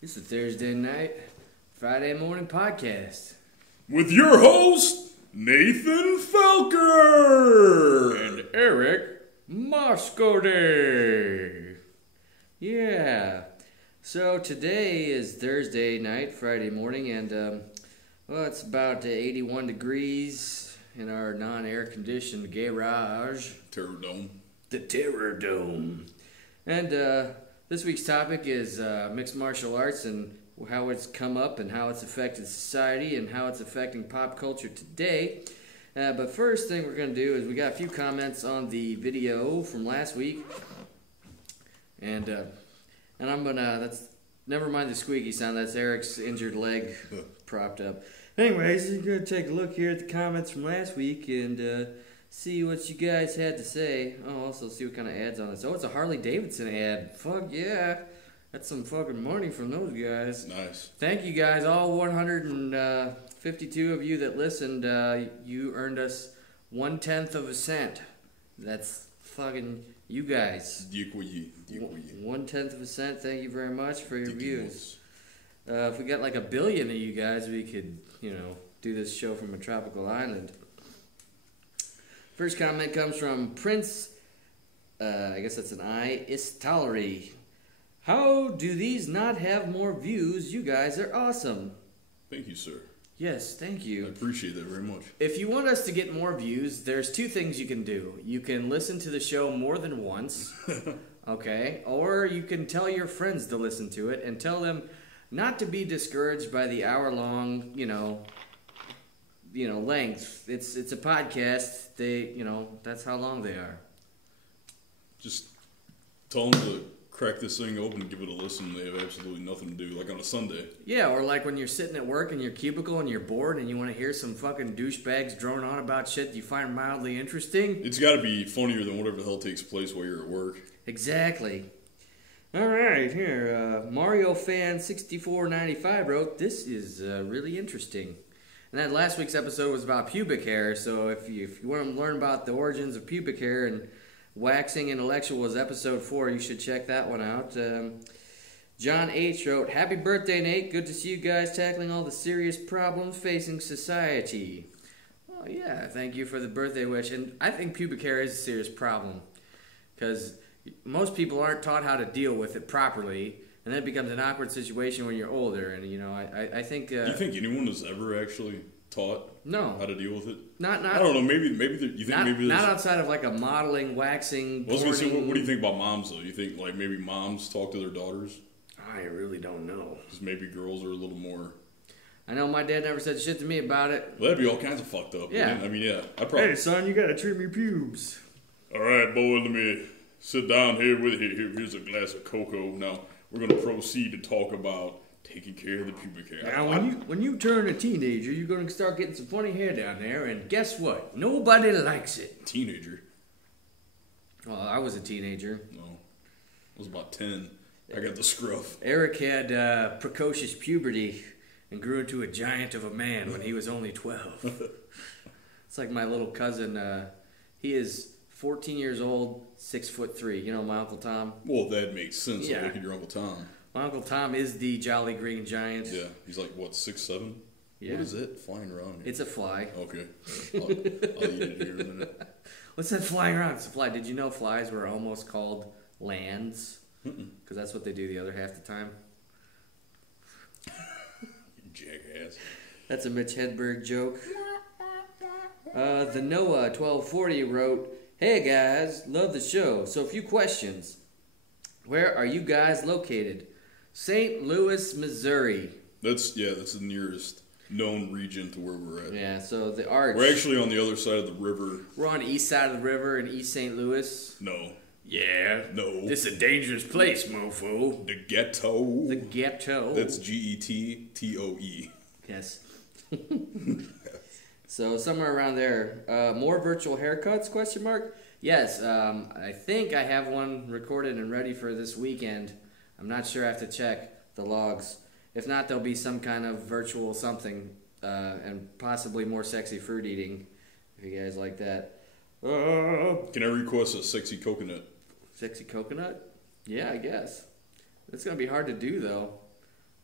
It's a Thursday night, Friday morning podcast. With your host, Nathan Felker. And Eric Moscody. Yeah. So today is Thursday night, Friday morning, and, it's about 81 degrees in our non-air conditioned garage. Terror Dome. The Terror Dome. And, this week's topic is mixed martial arts and how it's come up and how it's affected society and how it's affecting pop culture today. But first thing we're going to do is we got a few comments on the video from last week. And I'm going to, never mind the squeaky sound, that's Eric's injured leg propped up. Anyways, we're going to take a look here at the comments from last week and see what you guys had to say. Oh, also see what kind of ads on this. Oh, it's a Harley Davidson ad. Fuck yeah. That's some fucking money from those guys. Nice. Thank you guys, all 152 of you that listened. You earned us 1/10 of a cent. That's fucking you guys. 1/10 of a cent. Thank you very much for your views. If we got like 1 billion of you guys, we could, do this show from a tropical island. First comment comes from Prince, I guess that's an I, Istalery. How do these not have more views? You guys are awesome. Thank you, sir. Yes, thank you. I appreciate that very much. If you want us to get more views, there's two things you can do. You can listen to the show more than once, okay? Or you can tell your friends to listen to it and tell them not to be discouraged by the hour-long, length. It's a podcast. That's how long they are. Just tell them to crack this thing open and give it a listen. They have absolutely nothing to do, like on a Sunday. Yeah, or like when you're sitting at work in your cubicle and you're bored and you want to hear some fucking douchebags drone on about shit you find mildly interesting. It's got to be funnier than whatever the hell takes place while you're at work. Exactly. All right, here, Mario Fan 6495 wrote, "This is really interesting." And that last week's episode was about pubic hair, so if you want to learn about the origins of pubic hair and waxing intellectual was episode 4, you should check that one out. John H. wrote, "Happy birthday, Nate. Good to see you guys tackling all the serious problems facing society." Oh, yeah, thank you for the birthday wish. And I think pubic hair is a serious problem because most people aren't taught how to deal with it properly. And then it becomes an awkward situation when you're older, and I think. You think anyone was ever actually taught how to deal with it? Not. I don't know. Maybe not outside of like a modeling, waxing. I was gonna say, what do you think about moms though? You think like maybe moms talk to their daughters? I really don't know. Because maybe girls are a little more. I know my dad never said shit to me about it. Well, that'd be all kinds of fucked up. Yeah. I mean, yeah. Hey, son, you gotta trim your pubes. All right, boy. Let me sit down here with you. Here's a glass of cocoa. Now we're gonna proceed to talk about taking care of the pubic hair. Now, when you turn a teenager, you're gonna start getting some funny hair down there, and guess what? Nobody likes it. Teenager? Well, I was a teenager. No, I was about 10. I got the scruff. Eric had precocious puberty and grew into a giant of a man when he was only 12. It's like my little cousin. He is 14 years old, 6'3". You know my Uncle Tom? Well, that makes sense. Yeah. Look at your Uncle Tom. My Uncle Tom is the Jolly Green Giant. Yeah, he's like, what, 6'7"? Yeah. What is it flying around here? It's a fly. Okay. I'll eat it here in a minute. What's that flying around? It's a fly. Did you know flies were almost called lands? Because that's what they do the other half the time. Jackass. That's a Mitch Hedberg joke. The Noah 1240 wrote, "Hey guys, love the show. So a few questions. Where are you guys located?" St. Louis, Missouri. That's the nearest known region to where we're at. Yeah, so the Arch. We're actually on the other side of the river. We're on the east side of the river in East St. Louis. No. Yeah. No. This is a dangerous place, mofo. The ghetto. The ghetto. That's GETTOE. Yes. So somewhere around there. More virtual haircuts, question mark? Yes, I think I have one recorded and ready for this weekend. I'm not sure. I have to check the logs. If not, there'll be some kind of virtual something, and possibly more sexy fruit eating, if you guys like that. Can I request a sexy coconut? Sexy coconut? Yeah, I guess. It's going to be hard to do, though.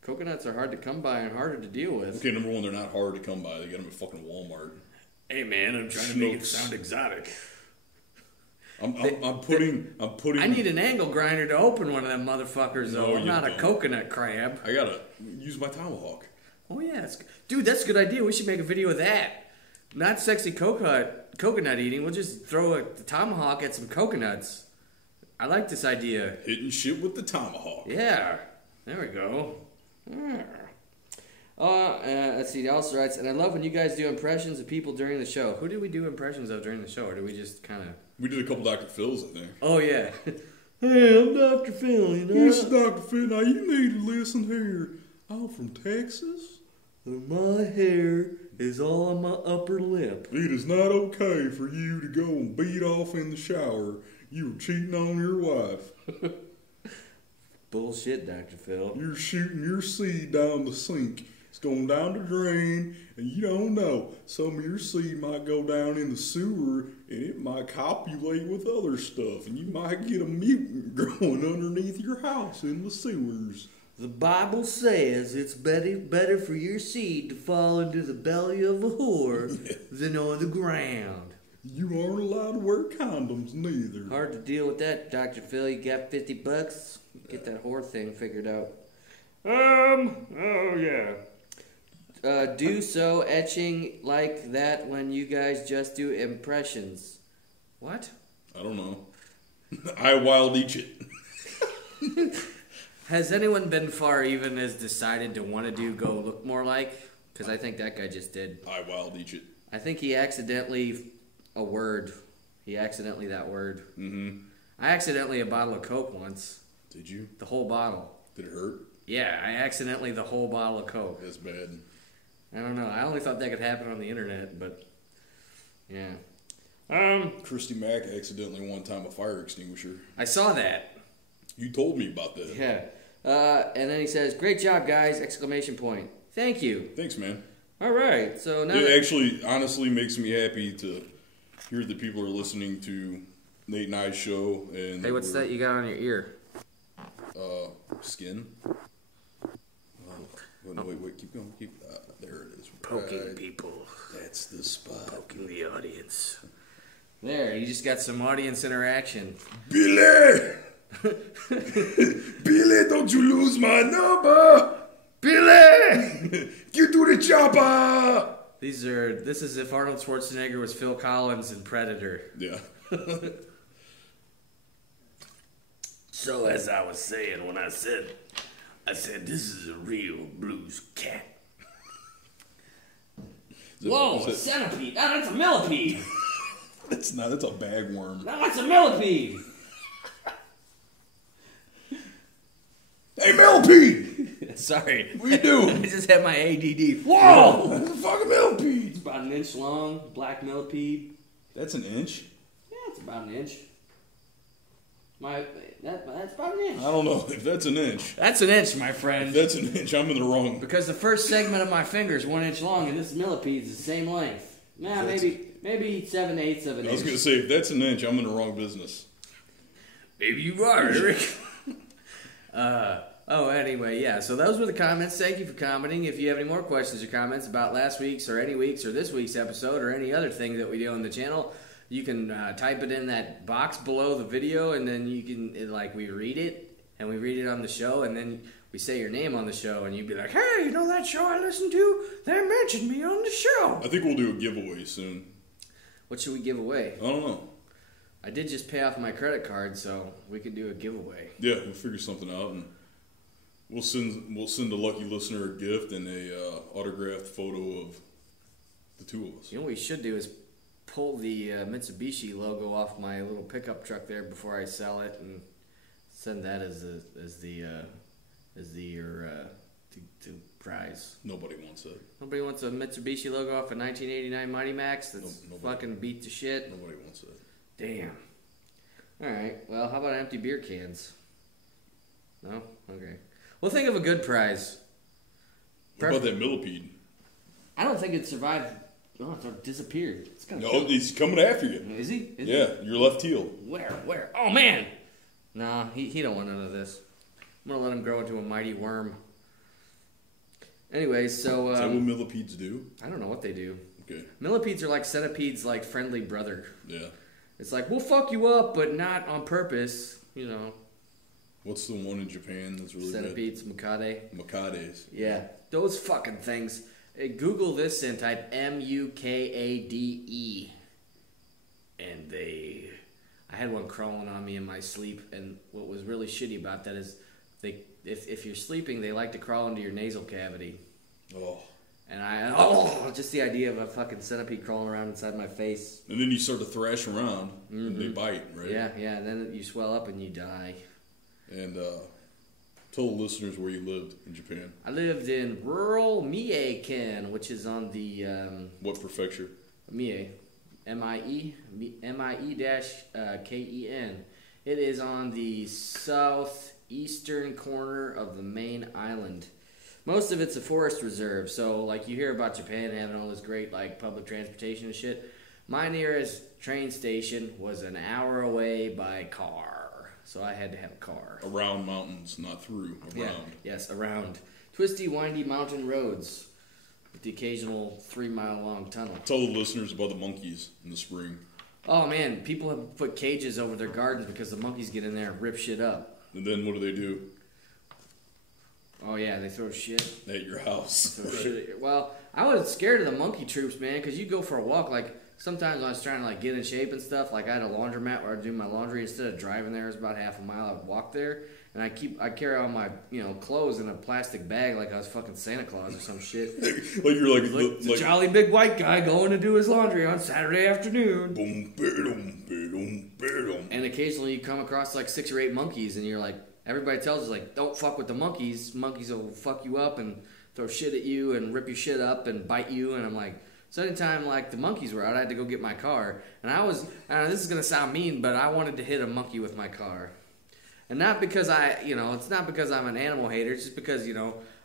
Coconuts are hard to come by and harder to deal with. Okay, number one, they're not hard to come by. They got them at fucking Walmart. Hey man, I'm trying to make it sound exotic. I'm putting. I need an angle grinder to open one of them motherfuckers, though. No, I'm you not a don't. coconut crab. I gotta use my tomahawk. Oh, yeah. Dude, that's a good idea. We should make a video of that. Not sexy coconut eating. We'll just throw a tomahawk at some coconuts. I like this idea. Hitting shit with the tomahawk. Yeah. There we go. Let's see. He also writes, and I love when you guys do impressions of people during the show. Who did we do impressions of during the show, or did we just kind of... We did a couple Dr. Phil's, I think. Oh, yeah. Hey, I'm Dr. Phil, you know? This is Dr. Phil. Now, you need to listen here. I'm from Texas. And my hair is all on my upper lip. It is not okay for you to go and beat off in the shower. You were cheating on your wife. Bullshit, Dr. Phil. You're shooting your seed down the sink. It's going down the drain, and you don't know. Some of your seed might go down in the sewer, and it might copulate with other stuff, and you might get a mutant growing underneath your house in the sewers. The Bible says it's better for your seed to fall into the belly of a whore than on the ground. You aren't allowed to wear condoms, neither. Hard to deal with that, Dr. Phil. You got $50? Get that whore thing figured out. Oh yeah. Do so etching like that when you guys just do impressions. What? I don't know. I wild each it. Has anyone been far even as decided to want to do Go Look More Like? Because I think that guy just did. I wild each it. I think he accidentally... that word. Mm-hmm. I accidentally a bottle of Coke once. Did you? The whole bottle. Did it hurt? Yeah, I accidentally the whole bottle of Coke. That's bad. I don't know. I only thought that could happen on the internet, but... Yeah. Christy Mack accidentally one time a fire extinguisher. I saw that. You told me about that. Yeah. And then he says, "Great job, guys!" Exclamation point. Thank you. Thanks, man. All right. So now It actually, honestly, makes me happy to hear that people are listening to Nate and I's show. And hey, what's that you got on your ear? Skin. No, wait, keep going. There it is. Poking people. That's the spot. Poking the audience. There, you just got some audience interaction. Billy! Billy, don't you lose my number! Billy! Get to the chopper! This is if Arnold Schwarzenegger was Phil Collins in Predator. Yeah. So as I was saying when I said this is a real blues cat. Whoa, a centipede. Oh, that's a millipede. That's a bagworm. No, that's a millipede. Hey, millipede! Sorry. What you doing? I just had my ADD. Whoa! That's a fucking millipede! It's about an inch long, black millipede. That's an inch? Yeah, it's about an inch. That's about an inch. I don't know if that's an inch. That's an inch, my If friend. that's an inch, I'm in the wrong. Because the first segment of my finger is 1 inch long, and this millipede's the same length. Nah, maybe 7/8 of an inch. I was going to say, if that's an inch, I'm in the wrong business. Maybe you are, Eric. Anyway, yeah, so those were the comments. Thank you for commenting. If you have any more questions or comments about last week's or any week's or this week's episode or any other thing that we do on the channel, you can type it in that box below the video, and then you can, we read it, and we read it on the show, and then we say your name on the show, and you'd be like, hey, you know that show I listened to? They mentioned me on the show. I think we'll do a giveaway soon. What should we give away? I don't know. I did just pay off my credit card, so we could do a giveaway. Yeah, we'll figure something out, and we'll send a lucky listener a gift and a autographed photo of the two of us. You know what we should do is pull the Mitsubishi logo off my little pickup truck there before I sell it, and send that as the prize. Nobody wants that. Nobody wants a Mitsubishi logo off a 1989 Mighty Max that's fucking beat to shit. Nobody wants that. Damn. All right. Well, how about empty beer cans? No? Okay. Well, think of a good prize. What about that millipede? I don't think it survived. Oh, it disappeared. It's gonna No, he's coming after you. Is he? Your left heel. Where? Oh, man! Nah, he don't want none of this. I'm gonna let him grow into a mighty worm. Anyway, so... Is that what millipedes do? I don't know what they do. Okay. Millipedes are like centipedes, like friendly brother. Yeah. It's like, we'll fuck you up, but not on purpose, you know. What's the one in Japan that's really Centipedes, Mukade. Mukades. Yeah, those fucking things. Hey, Google this and type Mukade. And I had one crawling on me in my sleep, and what was really shitty about that is if you're sleeping, they like to crawl into your nasal cavity. Oh. And just the idea of a fucking centipede crawling around inside my face. And then you start to thrash around, and they bite, right? Yeah, and then you swell up and you die. And tell the listeners where you lived in Japan. I lived in rural Mie-ken, which is on the... what prefecture? Mie. Mie-Ken. It is on the southeastern corner of the main island. Most of it's a forest reserve, so like you hear about Japan having all this great like public transportation and shit. My nearest train station was an hour away by car, so I had to have a car. Around mountains, not through. Around. Yeah, yes, around. Twisty, windy mountain roads with the occasional 3-mile-long tunnel. Tell the listeners about the monkeys in the spring. Oh man, people have put cages over their gardens because the monkeys get in there and rip shit up. And then what do? Oh yeah, they throw shit At your house. Shit. Well, I was scared of the monkey troops, man, because you go for a walk. Like sometimes when I was trying to like get in shape and stuff, like I had a laundromat where I'd do my laundry. Instead of driving there, it was about half a mile. I'd walk there, and I carry all my clothes in a plastic bag like I was fucking Santa Claus or some shit. Like you're like the jolly big white guy going to do his laundry on Saturday afternoon. Boom, ba-dum, ba-dum, ba-dum. And occasionally you come across like 6 or 8 monkeys, and you're like. Everybody tells us, like, don't fuck with the monkeys. Monkeys will fuck you up and throw shit at you and rip your shit up and bite you. And I'm like, so anytime, like, the monkeys were out, I had to go get my car. And I know this is going to sound mean, but I wanted to hit a monkey with my car. And not because it's not because I'm an animal hater. It's just because,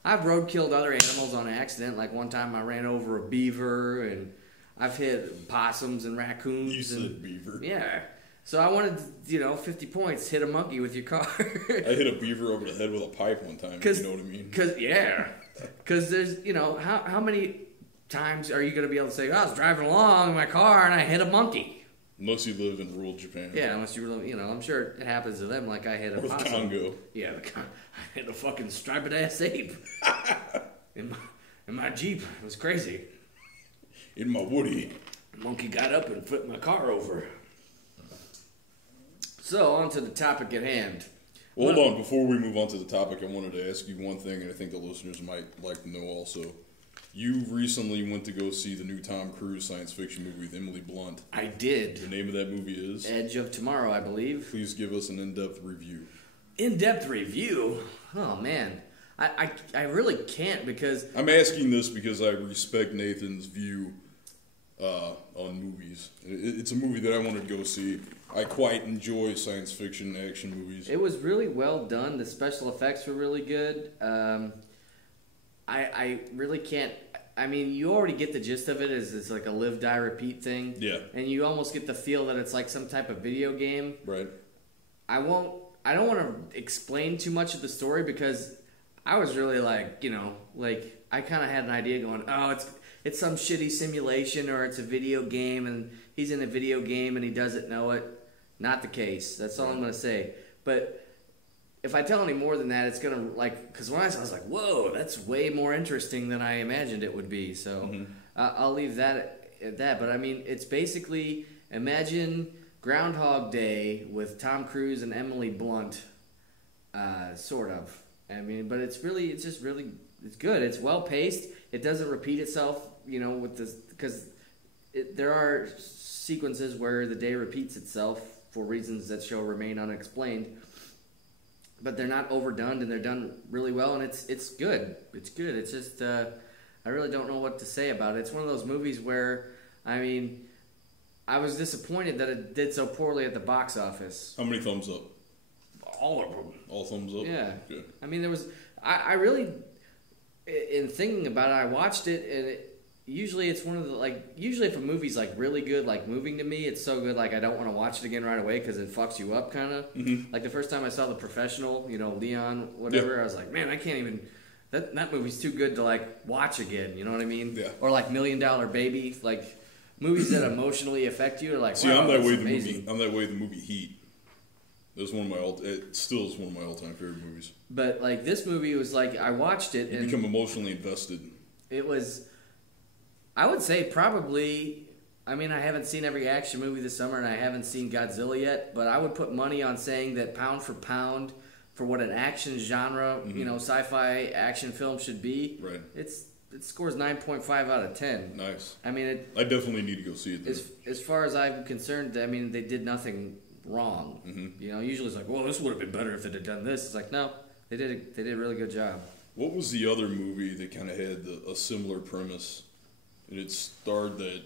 I've roadkilled other animals on accident. Like, one time I ran over a beaver, and I've hit possums and raccoons. You said beaver. Yeah. So I wanted, 50 points, hit a monkey with your car. I hit a beaver over the head with a pipe one time, you know what I mean? Because there's, how many times are you going to be able to say, I was driving along in my car and I hit a monkey? Unless you live in rural Japan. Yeah, unless you really, I'm sure it happens to them like I hit a or the possum. Congo. Yeah, I hit a fucking striped-ass ape in my Jeep. It was crazy. In my Woody. The monkey got up and flipped my car over. So, on to the topic at hand. Hold on, before we move on to the topic, I wanted to ask you one thing, and I think the listeners might like to know also. You recently went to go see the new Tom Cruise science fiction movie with Emily Blunt. I did. The name of that movie is? Edge of Tomorrow, I believe. Please give us an in-depth review. In-depth review? Oh, man. I really can't because... I'm asking this because I respect Nathan's view on movies. It's a movie that I wanted to go see. I quite enjoy science fiction action movies. It was really well done. The special effects were really good. I really can't... I mean, you already get the gist of it. It's like a live, die, repeat thing. Yeah. And you almost get the feel that it's like some type of video game. Right. I don't want to explain too much of the story because I was really like, I kind of had an idea going, oh, it's some shitty simulation or it's a video game and he's in a video game and he doesn't know it. Not the case. That's all I'm going to say. But if I tell any more than that, it's going to, because when I saw it, I was like, whoa, that's way more interesting than I imagined it would be. So I'll leave that at that. But, I mean, it's basically, imagine Groundhog Day with Tom Cruise and Emily Blunt, sort of. I mean, but it's good. It's well-paced. It doesn't repeat itself, with this, because there are sequences where the day repeats itself for reasons that shall remain unexplained. But they're not overdone, and they're done really well, and it's good. It's good. It's just, I really don't know what to say about it. It's one of those movies where, I mean, I was disappointed that it did so poorly at the box office. How many thumbs up? All of them. All thumbs up? Yeah. Good. I mean, there was, in thinking about it, I watched it, and usually it's one of the, like, usually if a movie's, like, really good, like, moving to me, it's so good, like, I don't want to watch it again right away because it fucks you up, kind of. Mm-hmm. Like, the first time I saw The Professional, you know, Leon, whatever, I was like, man, I can't even, that movie's too good to, like, watch again, you know what I mean? Yeah. Or, like, $1 Million Baby, like, movies that emotionally affect you are like, See, wow, I'm that that's way. amazing. I'm that way. The movie Heat. That's one of my it still is one of my all-time favorite movies. But, like, this movie was like, I watched it, You and become emotionally invested. it was, I would say probably, I mean, I haven't seen every action movie this summer, and I haven't seen Godzilla yet, but I would put money on saying that pound for pound, for what an action genre, you know, sci-fi action film should be, Right. it scores 9.5 out of 10. Nice. I mean, I definitely need to go see it. as far as I'm concerned, I mean, they did nothing wrong. Mm-hmm. You know, usually it's like, well, this would have been better if they'd have done this. It's like, no, they did a really good job. What was the other movie that kind of had a similar premise? And it starred that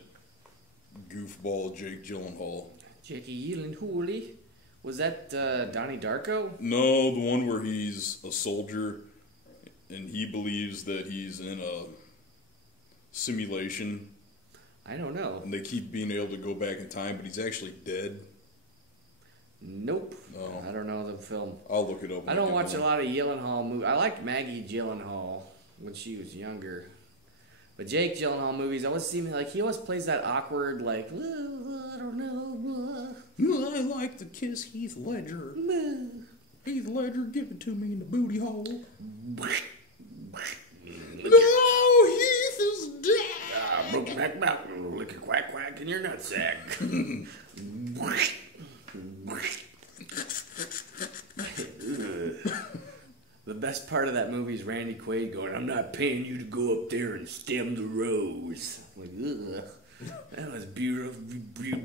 goofball Jake Gyllenhaal. Jackie Gyllenhaal, was that Donnie Darko? No, the one where he's a soldier and he believes that he's in a simulation. I don't know. And they keep being able to go back in time, but he's actually dead. Nope. Oh. I don't know the film. I'll look it up. I don't watch a lot of Gyllenhaal movies. I liked Maggie Gyllenhaal when she was younger. But Jake Gyllenhaal movies, I always seem like he always plays that awkward, like, I don't know. I like to kiss Heath Ledger. Heath Ledger, give it to me in the booty hole. No, Heath is dead. Broken back mountain, lick a quack quack in your nutsack. The best part of that movie is Randy Quaid going, I'm not paying you to go up there and stem the rose. Like, ugh. That was beautiful,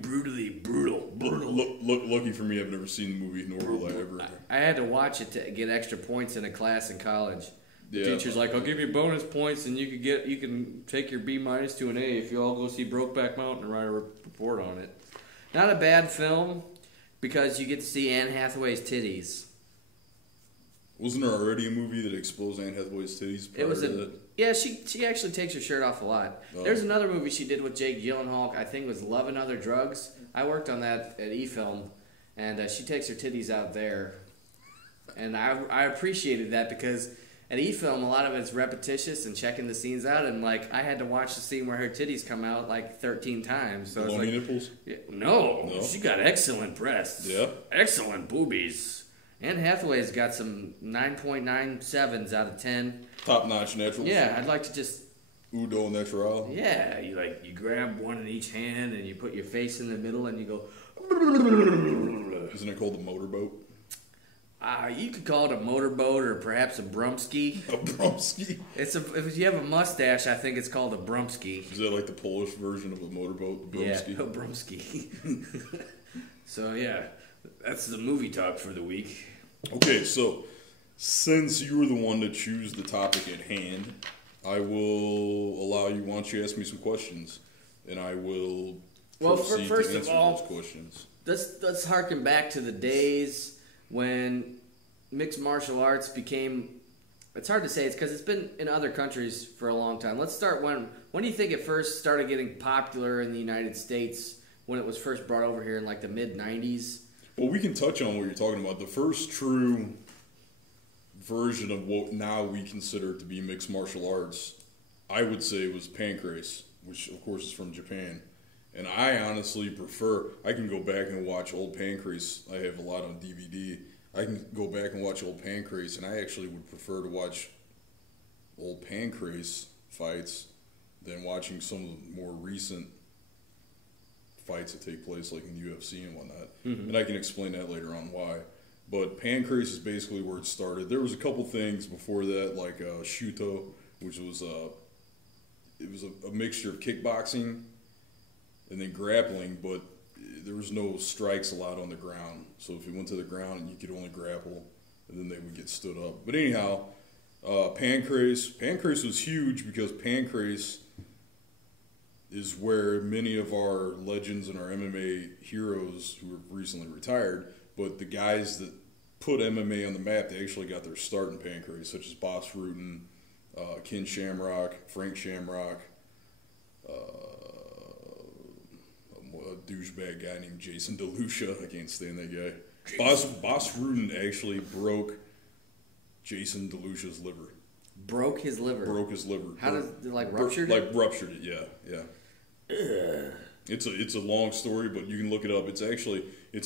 brutally brutal. Look, lucky for me, I've never seen the movie, nor will I ever. I had to watch it to get extra points in a class in college. The Yeah. teacher's like, I'll give you bonus points, and you can take your B- to an A if you all go see Brokeback Mountain and write a report on it. Not a bad film because you get to see Anne Hathaway's titties. Wasn't there already a movie that exposed Anne Hathaway's titties? It was prior to that? yeah. She actually takes her shirt off a lot. Oh. There's another movie she did with Jake Gyllenhaal. I think it was Love and Other Drugs. I worked on that at Ep5, and she takes her titties out there, and I appreciated that because at Ep5 a lot of it's repetitious and checking the scenes out, and like I had to watch the scene where her titties come out like 13 times. So it's Lonely like, nipples? yeah, No, she got excellent breasts. Yeah. Excellent boobies. Anne Hathaway's got some 9.97s out of 10. Top notch naturals. Yeah, I'd like to just. Udo natural. Yeah, you grab one in each hand and you put your face in the middle and you go. Isn't it called the motorboat? You could call it a motorboat or perhaps a brumski. A brumski. If you have a mustache, I think it's called a brumski. Is that like the Polish version of a motorboat? Brumski? Yeah, a brumski. So yeah, That's the movie talk for the week. Okay, so since you were the one to choose the topic at hand, I will allow you. Why don't you ask me some questions, and I will proceed first to of answer all, those questions. let's harken back to the days when mixed martial arts became. It's hard to say. It's because it's been in other countries for a long time. Let's start when do you think it first started getting popular in the United States? When it was first brought over here in like the mid '90s. Well, we can touch on what you're talking about. The first true version of what now we consider to be mixed martial arts, I would say, was pancrase, which of course is from Japan. And I honestly prefer. I can go back and watch old pancrase. I have a lot on DVD. I can go back and watch old pancrase, and I actually would prefer to watch old pancrase fights than watching some of the more recent fights that take place like in the UFC and whatnot. And I can explain that later on why. But pancrase is basically where it started. There was a couple things before that, like Shuto, which was it was a mixture of kickboxing and then grappling, but there was no strikes allowed on the ground. So if you went to the ground, you could only grapple, and then they would get stood up. But anyhow, pancrase was huge because pancrase is where many of our legends and our MMA heroes who have recently retired, but the guys that put MMA on the map, they actually got their start in pancrase, such as Boss Rutan, Ken Shamrock, Frank Shamrock, a douchebag guy named Jason DeLucia. I can't stand that guy. Boss Rudin actually broke Jason DeLucia's liver. Broke his liver. Broke his liver. How does it, like, ruptured it? Like ruptured it, yeah. It's a long story, but you can look it up. It's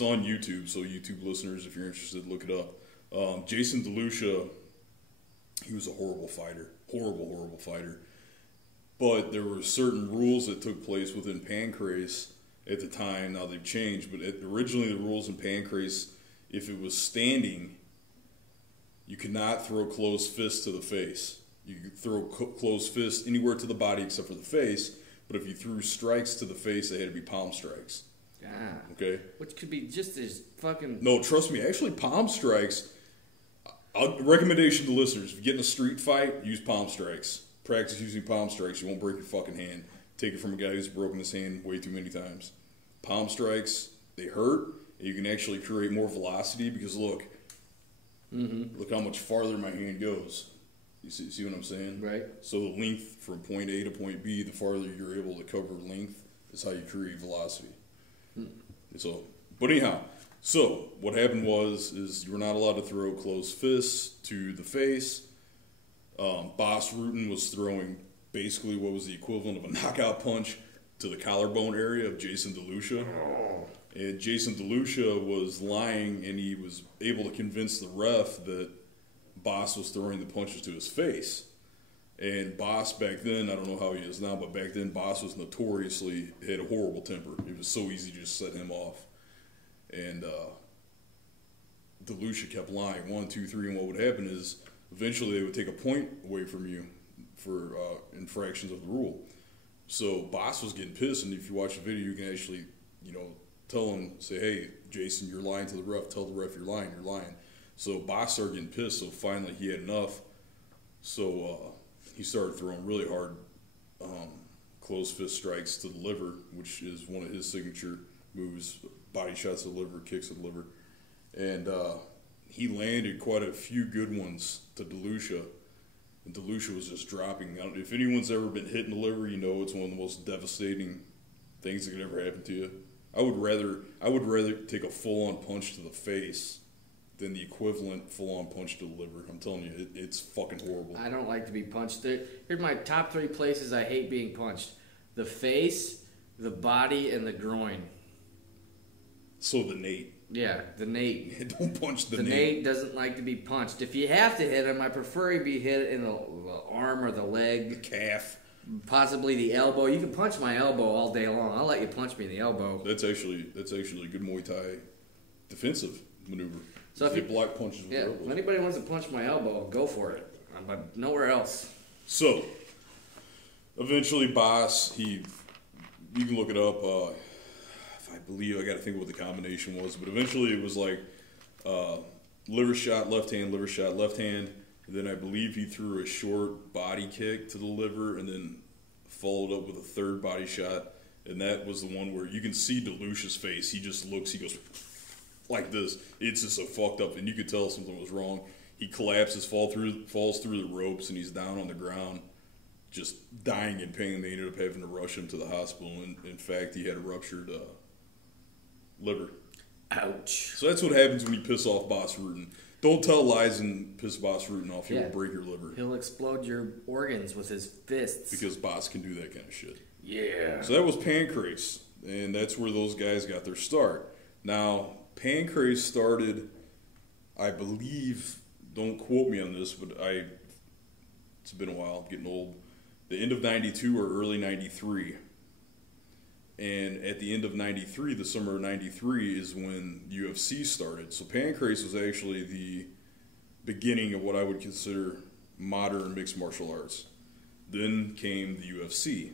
on YouTube, so YouTube listeners, if you're interested, look it up. Jason DeLucia, he was a horrible fighter. Horrible fighter. But there were certain rules that took place within Pancrase at the time. Now they've changed, but originally the rules in Pancrase, if it was standing, you could not throw closed fists to the face. You could throw closed fists anywhere to the body except for the face, but if you threw strikes to the face, they had to be palm strikes. Yeah. Okay? Which could be just as fucking... No, trust me, actually palm strikes, recommendation to listeners, if you get in a street fight, use palm strikes. Practice using palm strikes, you won't break your fucking hand. Take it from a guy who's broken his hand way too many times. Palm strikes, they hurt, and you can actually create more velocity because look how much farther my hand goes. You see what I'm saying? Right. So the length from point A to point B, the farther you're able to cover length is how you create velocity. So, but anyhow, so what happened is you were not allowed to throw closed fists to the face. Boss Rutan was throwing basically what was the equivalent of a knockout punch to the collarbone area of Jason DeLucia. And Jason DeLucia was lying, and he was able to convince the ref that Boss was throwing the punches to his face. And Boss back then, I don't know how he is now, but back then Boss was notoriously had a horrible temper. It was so easy to just set him off. And DeLucia kept lying, 1, 2, 3, and what would happen is eventually they would take a point away from you for infractions of the rule. So Boss was getting pissed, and if you watch the video, you can actually, tell him, say, hey, Jason, you're lying to the ref. Tell the ref you're lying. So Boss started getting pissed, so finally he had enough. So he started throwing really hard closed fist strikes to the liver, which is one of his signature moves, body shots to the liver, kicks to the liver. And he landed quite a few good ones to DeLucia. And DeLucia was just dropping. If anyone's ever been hit in the liver, it's one of the most devastating things that could ever happen to you. I would rather take a full-on punch to the face than the equivalent full-on punch to the liver. I'm telling you, it's fucking horrible. I don't like to be punched. Here's my top 3 places I hate being punched: the face, the body, and the groin. So the Nate. Yeah, the Nate. Don't punch the Nate. Nate. The Nate doesn't like to be punched. If you have to hit him, I prefer he be hit in the arm or the leg. The calf. Possibly the elbow. You can punch my elbow all day long. I'll let you punch me in the elbow. That's actually a good Muay Thai defensive maneuver. So if you block punches with your elbow. If anybody wants to punch my elbow, go for it. But nowhere else. So eventually, Boss, you can look it up. I believe I got to think what the combination was, but eventually it was like liver shot, left hand, liver shot, left hand. And then I believe he threw a short body kick to the liver and then followed up with a third body shot. And that was the one where you can see DeLucia's face. He just looks, he goes like this. It's just so fucked up, and you could tell something was wrong. He collapses, falls through the ropes, and he's down on the ground, just dying in pain. They ended up having to rush him to the hospital. And in fact, he had a ruptured liver. Ouch. So that's what happens when you piss off Boss Rutan. Don't tell lies and piss Boss Rutan off. He will break your liver. He'll explode your organs with his fists. Because Boss can do that kind of shit. Yeah. So that was Pancrase, and that's where those guys got their start. Now, Pancrase started, I believe, don't quote me on this, but it's been a while, I'm getting old, the end of 92 or early 93. And at the end of 93, the summer of 93, is when UFC started. So Pancrase was actually the beginning of what I would consider modern mixed martial arts. Then came the UFC.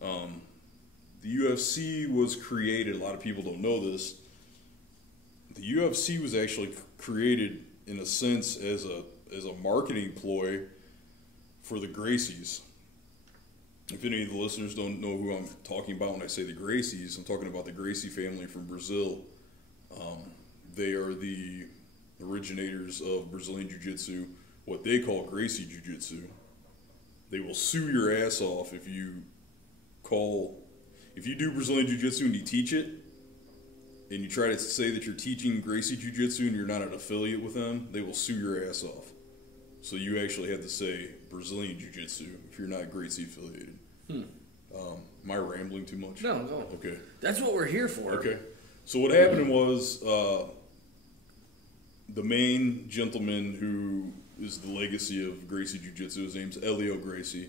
The UFC was created, a lot of people don't know this, the UFC was actually created in a sense as a marketing ploy for the Gracies. If any of the listeners don't know who I'm talking about when I say the Gracies, I'm talking about the Gracie family from Brazil. They are the originators of Brazilian Jiu-Jitsu, what they call Gracie Jiu-Jitsu. they will sue your ass off if you do Brazilian Jiu-Jitsu and you teach it, and you try to say that you're teaching Gracie Jiu-Jitsu and you're not an affiliate with them, they will sue your ass off. So you actually have to say Brazilian Jiu-Jitsu if you're not Gracie affiliated. Am I rambling too much? No, no. Okay. That's what we're here for. Okay. So what happened was the main gentleman who is the legacy of Gracie Jiu-Jitsu, his name's Elio Gracie.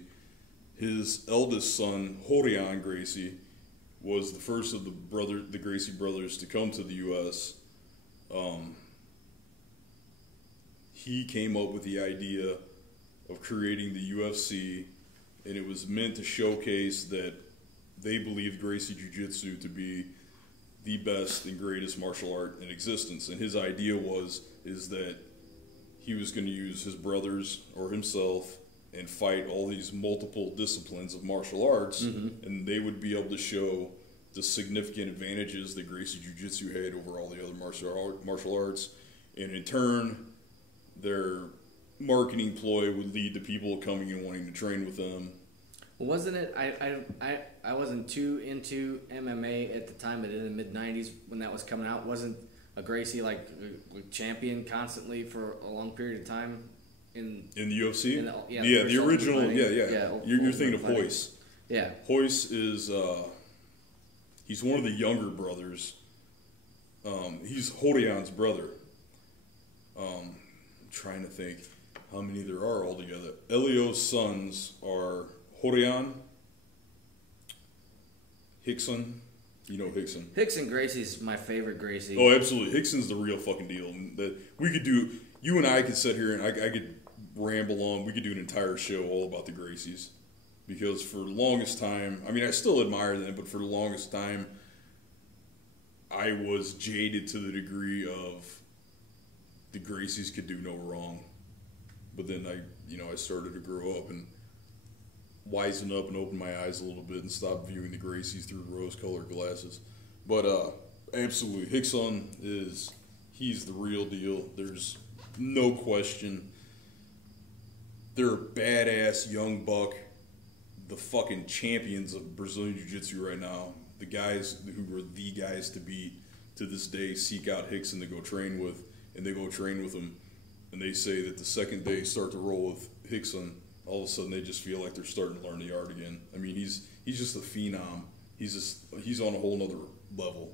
His eldest son, Horian Gracie, was the first of the Gracie brothers to come to the U.S. He came up with the idea of creating the UFC, and it was meant to showcase that they believed Gracie Jiu-Jitsu to be the best and greatest martial art in existence. And his idea is that he was going to use his brothers or himself and fight all these multiple disciplines of martial arts, and they would be able to show the significant advantages that Gracie Jiu-Jitsu had over all the other martial arts. And in turn, their marketing ploy would lead to people coming and wanting to train with them. Well, wasn't it? I wasn't too into MMA at the time, but in the mid-90s when that was coming out, wasn't a Gracie like champion constantly for a long period of time in the UFC? The original. Yeah, You're thinking of Hoist. Yeah. Hoist is he's one of the younger brothers. He's Horian's brother. I'm trying to think how many there are altogether. Elio's sons are Horian, Hickson. You know Hickson. Hickson Gracie's my favorite Gracie. Oh, absolutely. Hickson's the real fucking deal. That we could do. You and I could sit here and I could ramble on. We could do an entire show all about the Gracies, because for the longest time, I mean, I still admire them, but for the longest time, I was jaded to the degree of the Gracies could do no wrong. But then I started to grow up and wisen up and open my eyes a little bit and stop viewing the Gracies through rose-colored glasses. But absolutely, Hickson he's the real deal. There's no question. They're a badass young buck, the fucking champions of Brazilian Jiu-Jitsu right now. The guys who were the guys to beat to this day seek out Hickson to go train with, and they go train with him. And they say that the second they start to roll with Hickson, all of a sudden they just feel like they're starting to learn the art again. I mean, he's just a phenom. He's on a whole nother level,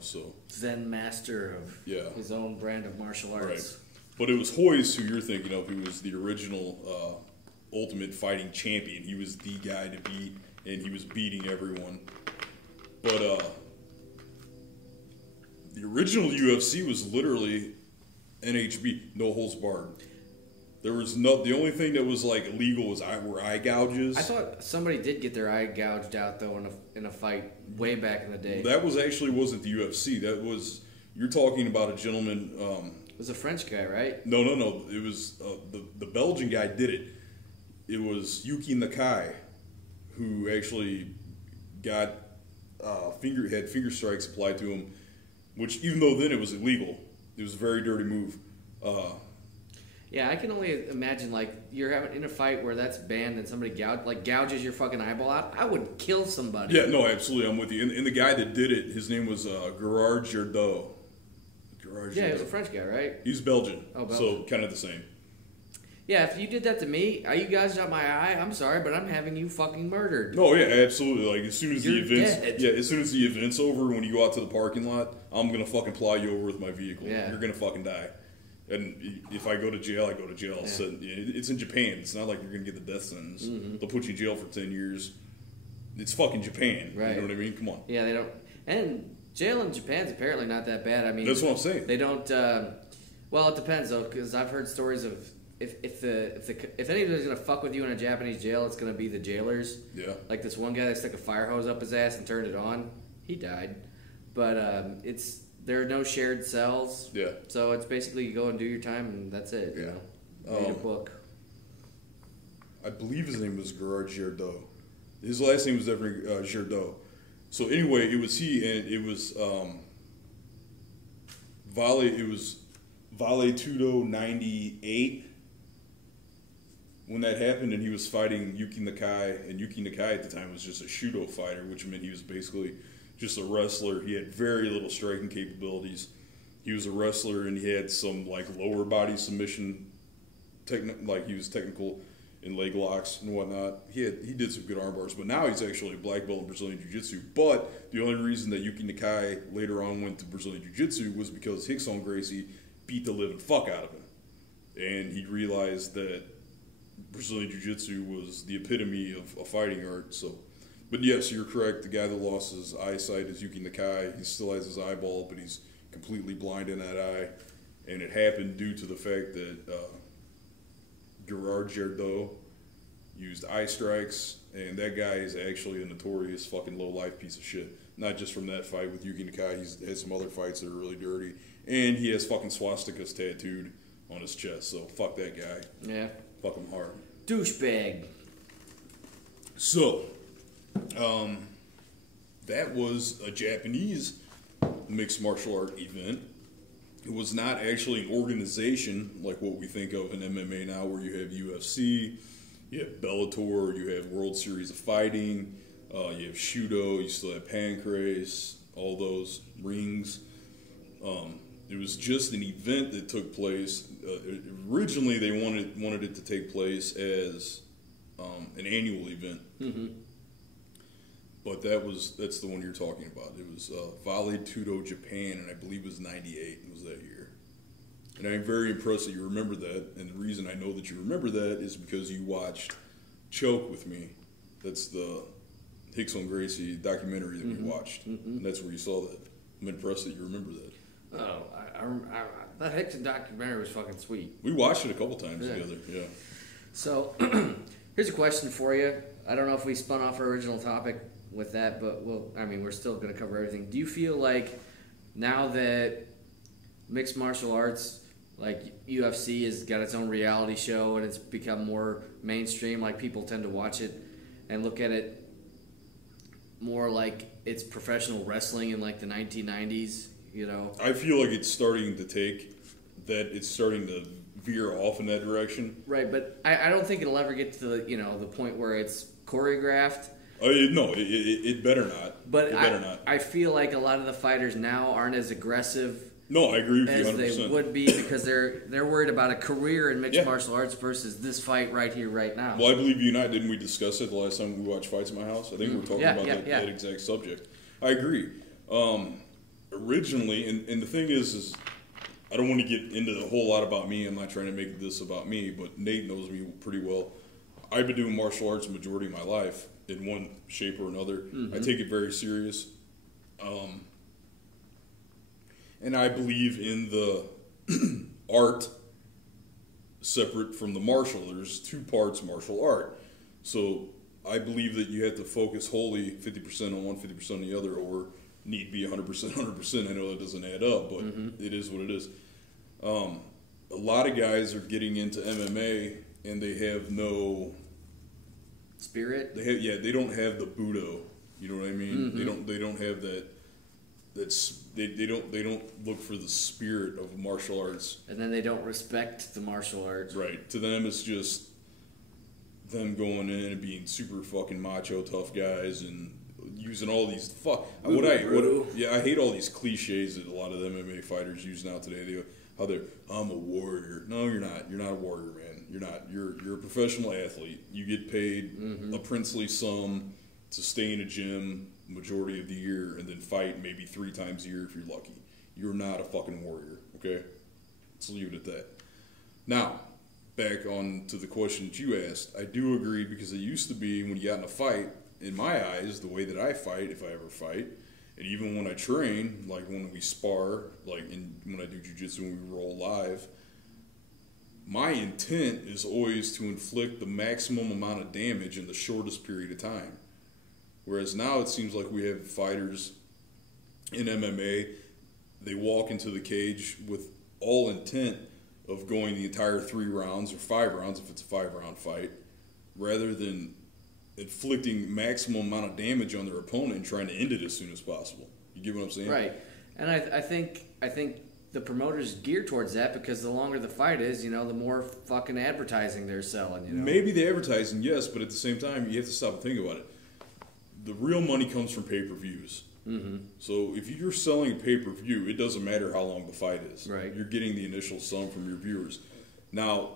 so. Zen master of his own brand of martial arts. Right. But it was Hoist who you're thinking of, who was the original Ultimate Fighting champion. He was the guy to beat, and he was beating everyone. But the original UFC was literally NHB, no holds barred. There was the only thing that was like illegal were eye gouges. I thought somebody did get their eye gouged out though in a fight way back in the day. That wasn't the UFC. You're talking about a gentleman. It was a French guy, right? No. It was the Belgian guy did it. It was Yuki Nakai, who actually got had finger strikes applied to him, which even though then it was illegal, it was a very dirty move. Yeah, I can only imagine, like, you're having in a fight where that's banned and somebody gouges your fucking eyeball out. I would kill somebody. Yeah, no, absolutely, I'm with you. And the guy that did it, his name was Gerard Jardot. Yeah, he was a French guy, right? He's Belgian. Oh, Belgian. So kind of the same. Yeah, if you did that to me, you gouged out my eye, I'm sorry, but I'm having you fucking murdered. No, yeah, absolutely. Like, as soon as You're as the event's over, when you go out to the parking lot, I'm gonna fucking ply you over with my vehicle. Yeah. You're gonna fucking die. And if I go to jail, I go to jail. Yeah. So it's in Japan. It's not like you're going to get the death sentence. Mm-hmm. They'll put you in jail for 10 years. It's fucking Japan. Right. You know what I mean? Come on. Yeah, they don't. And jail in Japan's apparently not that bad. I mean, that's what I'm saying. They don't. Well, it depends though, because I've heard stories of if anybody's gonna fuck with you in a Japanese jail, it's gonna be the jailers. Yeah. Like this one guy that stuck a fire hose up his ass and turned it on. He died, but there are no shared cells. Yeah. So it's basically you go and do your time and that's it. Yeah. Read a book. I believe his name was Gerard Jardot. His last name was definitely Jardot. So anyway, it was he, and it was Vale Tudo 98 when that happened and he was fighting Yuki Nakai, and Yuki Nakai at the time was just a Shudo fighter, which meant he was basically just a wrestler. He had very little striking capabilities. He was a wrestler, and he had some like lower body submission, like he was technical in leg locks and whatnot. He did some good arm bars, but now he's actually a black belt in Brazilian Jiu-Jitsu. But the only reason that Yuki Nakai later on went to Brazilian Jiu-Jitsu was because Rickson Gracie beat the living fuck out of him, and he realized that Brazilian Jiu-Jitsu was the epitome of a fighting art. So, but yes, you're correct. The guy that lost his eyesight is Yuki Nakai. He still has his eyeball, but he's completely blind in that eye, and it happened due to the fact that Gerard Jardot used eye strikes, and that guy is actually a notorious fucking low-life piece of shit. Not just from that fight with Yuki Nakai. He's had some other fights that are really dirty, and he has fucking swastikas tattooed on his chest, so fuck that guy. Yeah. Fuck him hard. Douchebag. So, that was a Japanese mixed martial art event. It was not actually an organization like what we think of in MMA now, where you have UFC, you have Bellator, you have World Series of Fighting, you have Shudo, you still have Pancrase, all those rings. It was just an event that took place. Originally, they wanted it to take place as an annual event. Mm-hmm. But that's the one you're talking about. It was Vale Tudo Japan, and I believe it was 98 was that year. And I'm very impressed that you remember that. And the reason I know that you remember that is because you watched Choke with me. That's the Rickson Gracie documentary that we watched. Mm-hmm. And that's where you saw that. I'm impressed that you remember that. Oh, that Hickson documentary was fucking sweet. We watched it a couple times together, yeah. So, here's a question for you. I don't know if we spun off our original topic with that, but we're still going to cover everything. Do you feel like now that mixed martial arts, like UFC, has got its own reality show and it's become more mainstream, like people tend to watch it and look at it more like it's professional wrestling in like the 1990s, you know? I feel like it's starting to veer off in that direction. Right, but I don't think it'll ever get to the point where it's choreographed. No, it better not. But I feel like a lot of the fighters now aren't as aggressive. No, I agree with you 100%. As they would be, because they're worried about a career in mixed martial arts versus this fight right here, right now. Well, I believe you and I, didn't we discuss it the last time we watched fights at my house? I think we were talking about that exact subject. I agree. Originally, and the thing is I don't want to get into a whole lot about me. I'm not trying to make this about me, but Nate knows me pretty well. I've been doing martial arts the majority of my life in one shape or another. Mm-hmm. I take it very serious. And I believe in the art separate from the martial. There's two parts martial art. So I believe that you have to focus wholly 50% on one, 50% on the other, or need be 100%. I know that doesn't add up, but it is what it is. A lot of guys are getting into MMA and they have no spirit. They don't have the Budo. You know what I mean? Mm-hmm. They don't have that. They don't look for the spirit of martial arts. And then they don't respect the martial arts. Right. To them, it's just them going in and being super fucking macho tough guys and using all these I hate all these cliches that a lot of the MMA fighters use now today. I'm a warrior. No, you're not. You're not a warrior, man. You're not. You're a professional athlete. You get paid a princely sum to stay in a gym majority of the year and then fight maybe 3 times a year if you're lucky. You're not a fucking warrior, okay? Let's leave it at that. Now, back on to the question that you asked. I do agree, because it used to be when you got in a fight, in my eyes, the way that I fight, if I ever fight, and even when I train, like when we spar, when I do jiu-jitsu, when we roll live, my intent is always to inflict the maximum amount of damage in the shortest period of time. Whereas now it seems like we have fighters in MMA, they walk into the cage with all intent of going the entire 3 rounds or 5 rounds if it's a 5-round fight, rather than inflicting maximum amount of damage on their opponent and trying to end it as soon as possible. You get what I'm saying? Right. And I think the promoters gear towards that because the longer the fight is, you know, the more fucking advertising they're selling. You know, Maybe the advertising, yes, but at the same time, you have to stop and think about it. The real money comes from pay-per-views. Mm-hmm. So if you're selling a pay-per-view, it doesn't matter how long the fight is. Right. You're getting the initial sum from your viewers. Now,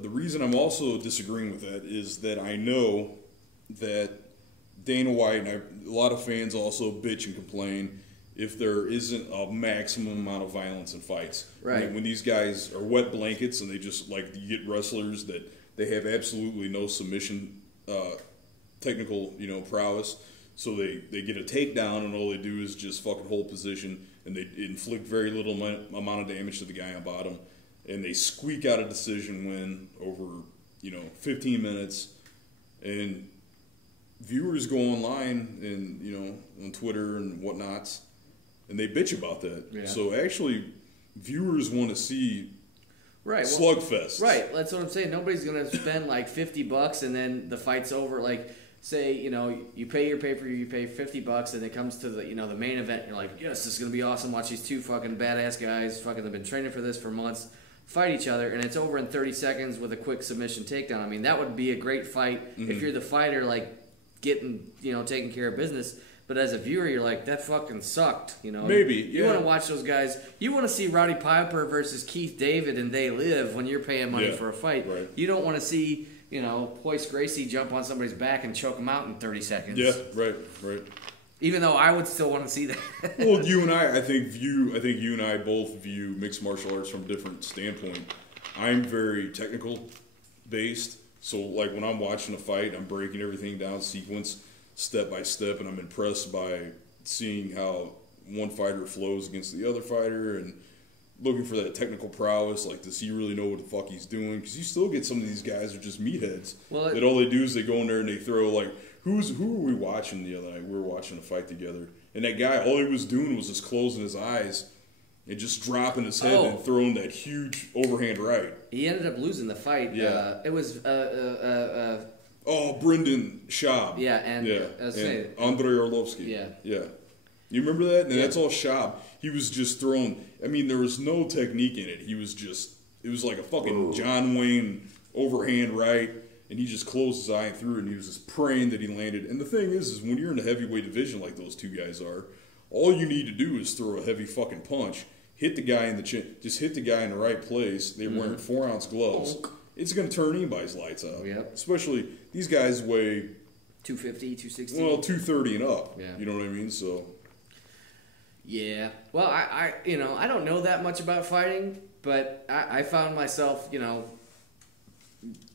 the reason I'm also disagreeing with that is that I know that Dana White and a lot of fans also bitch and complain if there isn't a maximum amount of violence in fights. Right. When these guys are wet blankets and they just, like, you get wrestlers that they have absolutely no submission technical, you know, prowess. So they get a takedown and all they do is just fucking hold position and they inflict very little amount of damage to the guy on bottom. And they squeak out a decision win over, you know, 15 minutes. And viewers go online and, you know, on Twitter and whatnots, and they bitch about that. Yeah. So actually, viewers want to see right, slugfests. Right, that's what I'm saying. Nobody's going to spend like $50 and then the fight's over. Like, say, you know, you pay your pay-per-view, you pay $50, and it comes to the, you know, the main event. You're like, yes, this is going to be awesome. Watch these two fucking badass guys. Fucking, they've been training for this for months. Fight each other, and it's over in 30 seconds with a quick submission takedown. I mean, that would be a great fight if you're the fighter, like, getting, you know, taking care of business. But as a viewer, you're like, that fucking sucked, you know. Maybe, You yeah. want to watch those guys. You want to see Roddy Piper versus Keith David and They Live when you're paying money Yeah, for a fight. right. You don't want to see, you know, Hoist Gracie jump on somebody's back and choke him out in 30 seconds. Yeah, right. Even though I would still want to see that. Well, you and I think you and I both view mixed martial arts from a different standpoint. I'm very technical based, so like when I'm watching a fight, I'm breaking everything down sequence, step by step, and I'm impressed by seeing how one fighter flows against the other fighter and looking for that technical prowess. Like, does he really know what the fuck he's doing? Because you still get some of these guys who are just meatheads. Well, that all they do is they go in there and they throw, like, who were we watching the other night? We were watching a fight together, and that guy, all he was doing was just closing his eyes and just dropping his head and throwing that huge overhand right. He ended up losing the fight. Yeah. It was Brendan Schaub. Yeah, and Andrei Arlovsky. Yeah. You remember that? And that's all Schaub. He was just throwing. I mean, there was no technique in it. He was just. It was like a fucking John Wayne overhand right, and he just closed his eye and threw it, and he was just praying that he landed. And the thing is when you're in a heavyweight division like those two guys are, all you need to do is throw a heavy fucking punch, hit the guy in the chin, just hit the guy in the right place. They're wearing 4-ounce gloves. It's going to turn anybody's lights out. Yep. Especially these guys weigh 250, 260. well 230 and up. Yeah. You know what I mean? So yeah. Well, I you know, I don't know that much about fighting, but I found myself, you know,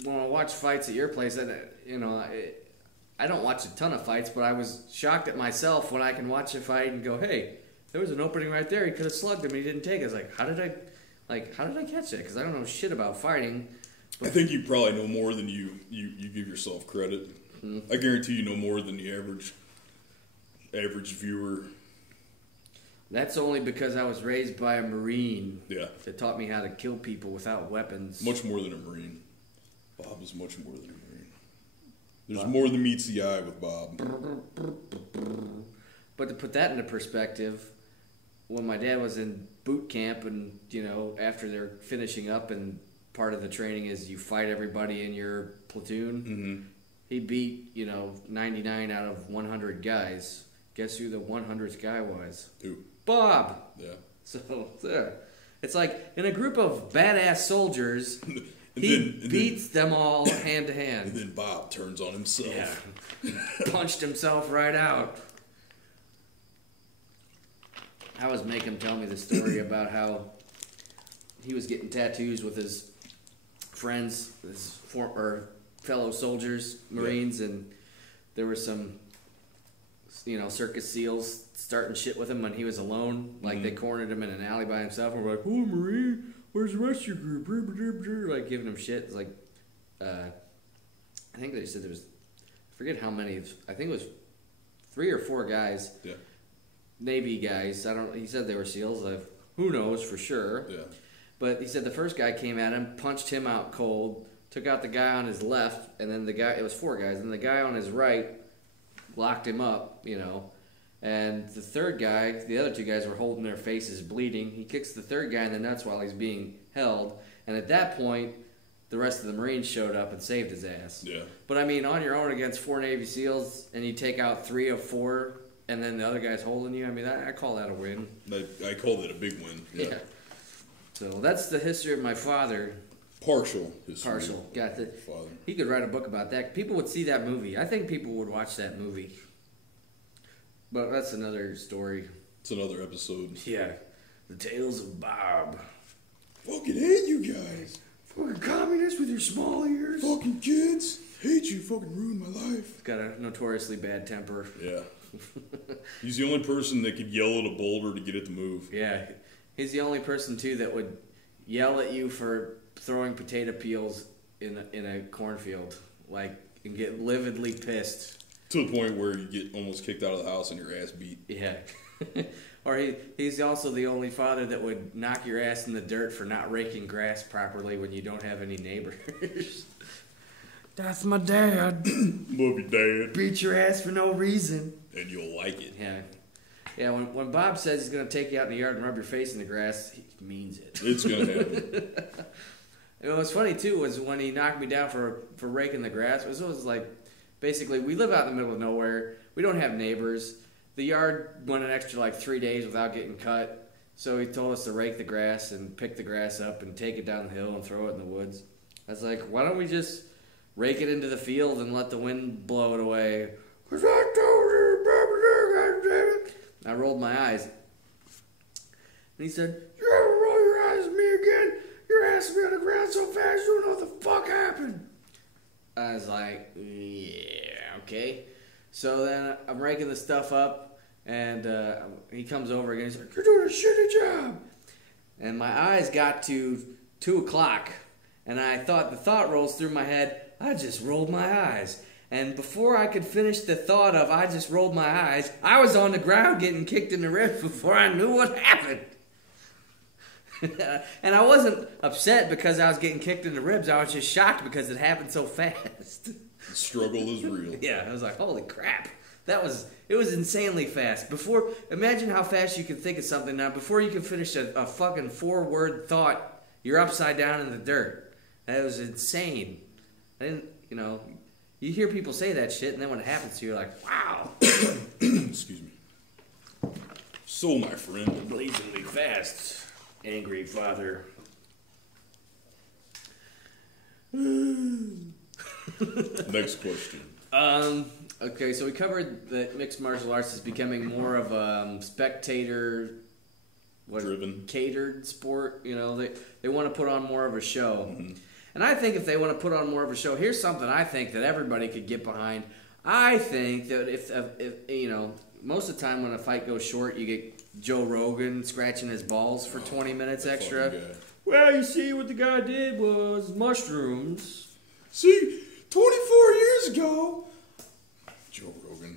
when I watch fights at your place, and you know, I don't watch a ton of fights, but I was shocked at myself when I can watch a fight and go, hey, there was an opening right there. He could have slugged him and he didn't take it. I was like, how did I catch that? Because I don't know shit about fighting. I think you probably know more than you give yourself credit. Mm-hmm. I guarantee you know more than the average viewer. That's only because I was raised by a Marine. Yeah. That taught me how to kill people without weapons. Much more than a Marine. Bob is much more than a Marine. There's more than meets the eye with Bob. But to put that into perspective, when my dad was in boot camp and, you know, after they're finishing up and part of the training is you fight everybody in your platoon, he beat, you know, 99 out of 100 guys. Guess who the 100th guy was? Who? Bob! Yeah. So, there. It's like, in a group of badass soldiers... He beats them all hand to hand. And then Bob turns on himself. Yeah. Punched himself right out. I was making him tell me the story about how he was getting tattoos with his friends, his fellow soldiers, Marines, and there were some, you know, circus seals starting shit with him when he was alone. Like, they cornered him in an alley by himself and were like, oh, Marine, where's the rest of your group? Like, giving him shit. It's like, I think they said there was, I forget how many, I think it was 3 or 4 guys. Yeah. Navy guys. He said they were SEALs. Who knows for sure. Yeah. But he said the first guy came at him, punched him out cold, took out the guy on his left, and then it was 4 guys, and the guy on his right locked him up, you know. And the third guy, the other two guys were holding their faces bleeding. He kicks the third guy in the nuts while he's being held. And at that point, the rest of the Marines showed up and saved his ass. Yeah. But I mean, on your own against 4 Navy SEALs, and you take out 3 of 4, and then the other guy's holding you, I mean, I call that a win. I call that a big win. Yeah. So that's the history of my father. Partial history. Partial. Got the. Father. He could write a book about that. People would see that movie. I think people would watch that movie. But that's another story. It's another episode. Yeah. The Tales of Bob. Fucking hate you guys. Fucking communists with your small ears. Fucking kids. Hate you. Fucking ruined my life. Got a notoriously bad temper. Yeah. He's the only person that could yell at a boulder to get it to move. Yeah. He's the only person, too, that would yell at you for throwing potato peels in a cornfield. Like, and get lividly pissed. To the point where you get almost kicked out of the house and your ass beat. Yeah. Or he's also the only father that would knock your ass in the dirt for not raking grass properly when you don't have any neighbors. That's my dad. Love you, Dad. Beat your ass for no reason. And you'll like it. Yeah. Yeah, when Bob says he's going to take you out in the yard and rub your face in the grass, he means it. It's going to happen. And what was funny, too, was when he knocked me down for raking the grass, it was like, basically, we live out in the middle of nowhere. We don't have neighbors. The yard went an extra, 3 days without getting cut. So he told us to rake the grass and pick the grass up and take it down the hill and throw it in the woods. I was like, why don't we just rake it into the field and let the wind blow it away? Because I told you, I rolled my eyes. And he said, you ever roll your eyes at me again? Your ass will be on the ground so fast you don't know what the fuck happened. I was like, yeah, okay. So then I'm raking the stuff up, and he comes over again. He's like, you're doing a shitty job. And my eyes got to 2 o'clock, and the thought rolls through my head, I just rolled my eyes. And before I could finish the thought of I just rolled my eyes, I was on the ground getting kicked in the ribs before I knew what happened. And I wasn't upset because I was getting kicked in the ribs. I was just shocked because it happened so fast. The struggle is real. Yeah, I was like, holy crap. It was insanely fast. Imagine how fast you can think of something now. Before you can finish a fucking 4-word thought, you're upside down in the dirt. That was insane. I didn't, you hear people say that shit, and then when it happens to you, you're like, wow. Excuse me. So, my friend. Blazingly fast, angry father. Next question. Okay, so we covered that mixed martial arts is becoming more of a spectator driven catered sport. They want to put on more of a show. Mm-hmm. And I think if they want to put on more of a show, here's something I think that everybody could get behind. I think that if most of the time when a fight goes short, you get Joe Rogan scratching his balls for 20 minutes extra. Well, you see, what the guy did was mushrooms. See, 24 years ago, Joe Rogan,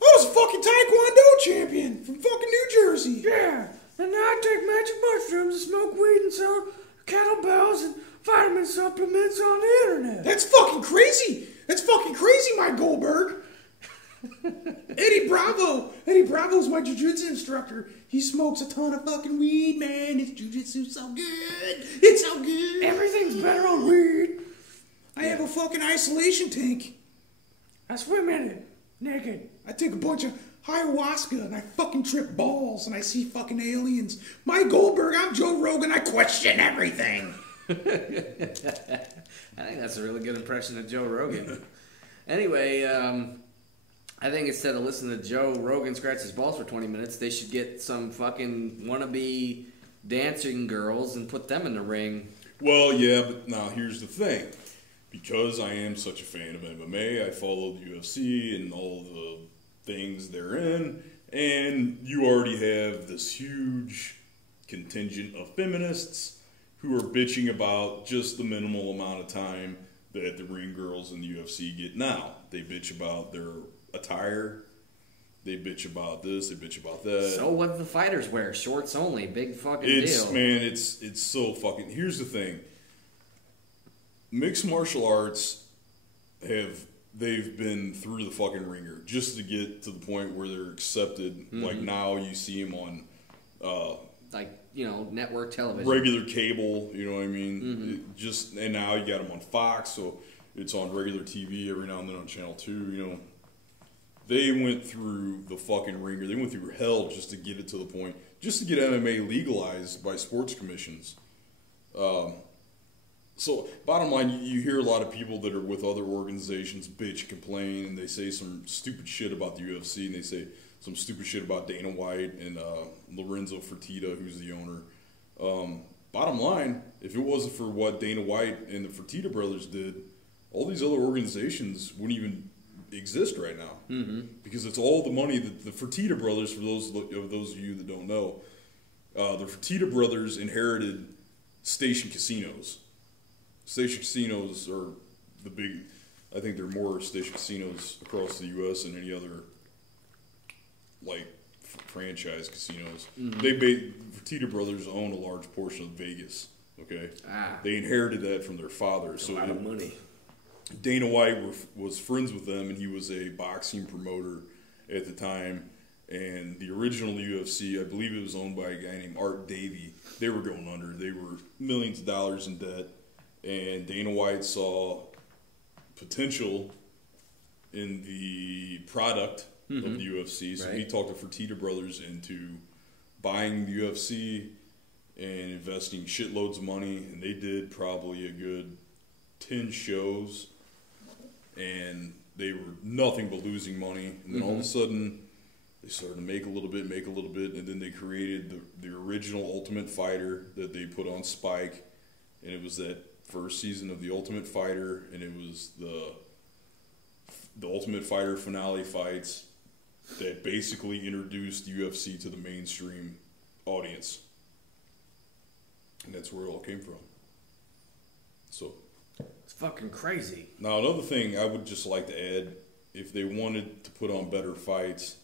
I was a fucking Taekwondo champion from fucking New Jersey. Yeah, and now I take magic mushrooms and smoke weed and sell kettlebells and vitamin supplements on the internet. That's fucking crazy. That's fucking crazy, Mike Goldberg. Eddie Bravo's my jiu-jitsu instructor. He smokes a ton of fucking weed, man. His jiu-jitsu's so good. It's so good. Everything's better on weed. I have a fucking isolation tank. I swim in it, naked. I take a bunch of ayahuasca and I fucking trip balls and I see fucking aliens. Mike Goldberg, I'm Joe Rogan. I question everything. I think that's a really good impression of Joe Rogan. Anyway, I think instead of listening to Joe Rogan scratch his balls for 20 minutes, they should get some fucking wannabe dancing girls and put them in the ring. Well, yeah, but now here's the thing. Because I am such a fan of MMA, I follow the UFC and all the things they're in, and you already have this huge contingent of feminists who are bitching about just the minimal amount of time that the ring girls in the UFC get now. They bitch about their attire, they bitch about this, they bitch about that. So what do the fighters wear? Shorts only, big fucking deal. Man, it's so fucking... Here's the thing. Mixed martial arts have they've been through the fucking ringer just to get to the point where they're accepted. Like now you see them on network television, regular cable, you know what I mean? And now you got them on Fox, so it's on regular TV every now and then on Channel 2, you know. They went through the fucking ringer. They went through hell just to get it to the point, just to get MMA legalized by sports commissions. So, bottom line, you hear a lot of people that are with other organizations bitch, complain, and they say some stupid shit about the UFC, and they say some stupid shit about Dana White and Lorenzo Fertitta, who's the owner. Bottom line, if it wasn't for what Dana White and the Fertitta brothers did, all these other organizations wouldn't even exist right now. Because it's all the money that the Fertitta brothers, for those of you that don't know, the Fertitta brothers inherited Station Casinos. Station Casinos are the big, I think there are more Station Casinos across the U.S. than any other, like, franchise casinos. Fertitta brothers own a large portion of Vegas, okay? They inherited that from their father. So a lot of money. Dana White was friends with them, and he was a boxing promoter at the time. And the original UFC, I believe it was owned by a guy named Art Davie. They were going under. They were millions of dollars in debt. And Dana White saw potential in the product of the UFC. So he talked the Fertitta brothers into buying the UFC and investing shitloads of money. And they did probably a good 10 shows. And they were nothing but losing money. And then all of a sudden, they started to make a little bit. And then they created the original Ultimate Fighter that they put on Spike. And it was that first season of The Ultimate Fighter, and it was the Ultimate Fighter finale fights that basically introduced UFC to the mainstream audience. And that's where it all came from. So it's fucking crazy. Now, another thing I would just like to add, if they wanted to put on better fights,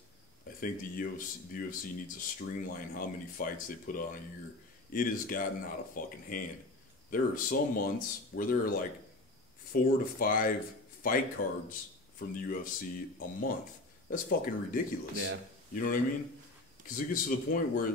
I think the UFC needs to streamline how many fights they put on a year. It has gotten out of fucking hand. There are some months where there are like 4 to 5 fight cards from the UFC a month. That's fucking ridiculous. Yeah. You know what I mean? Because it gets to the point where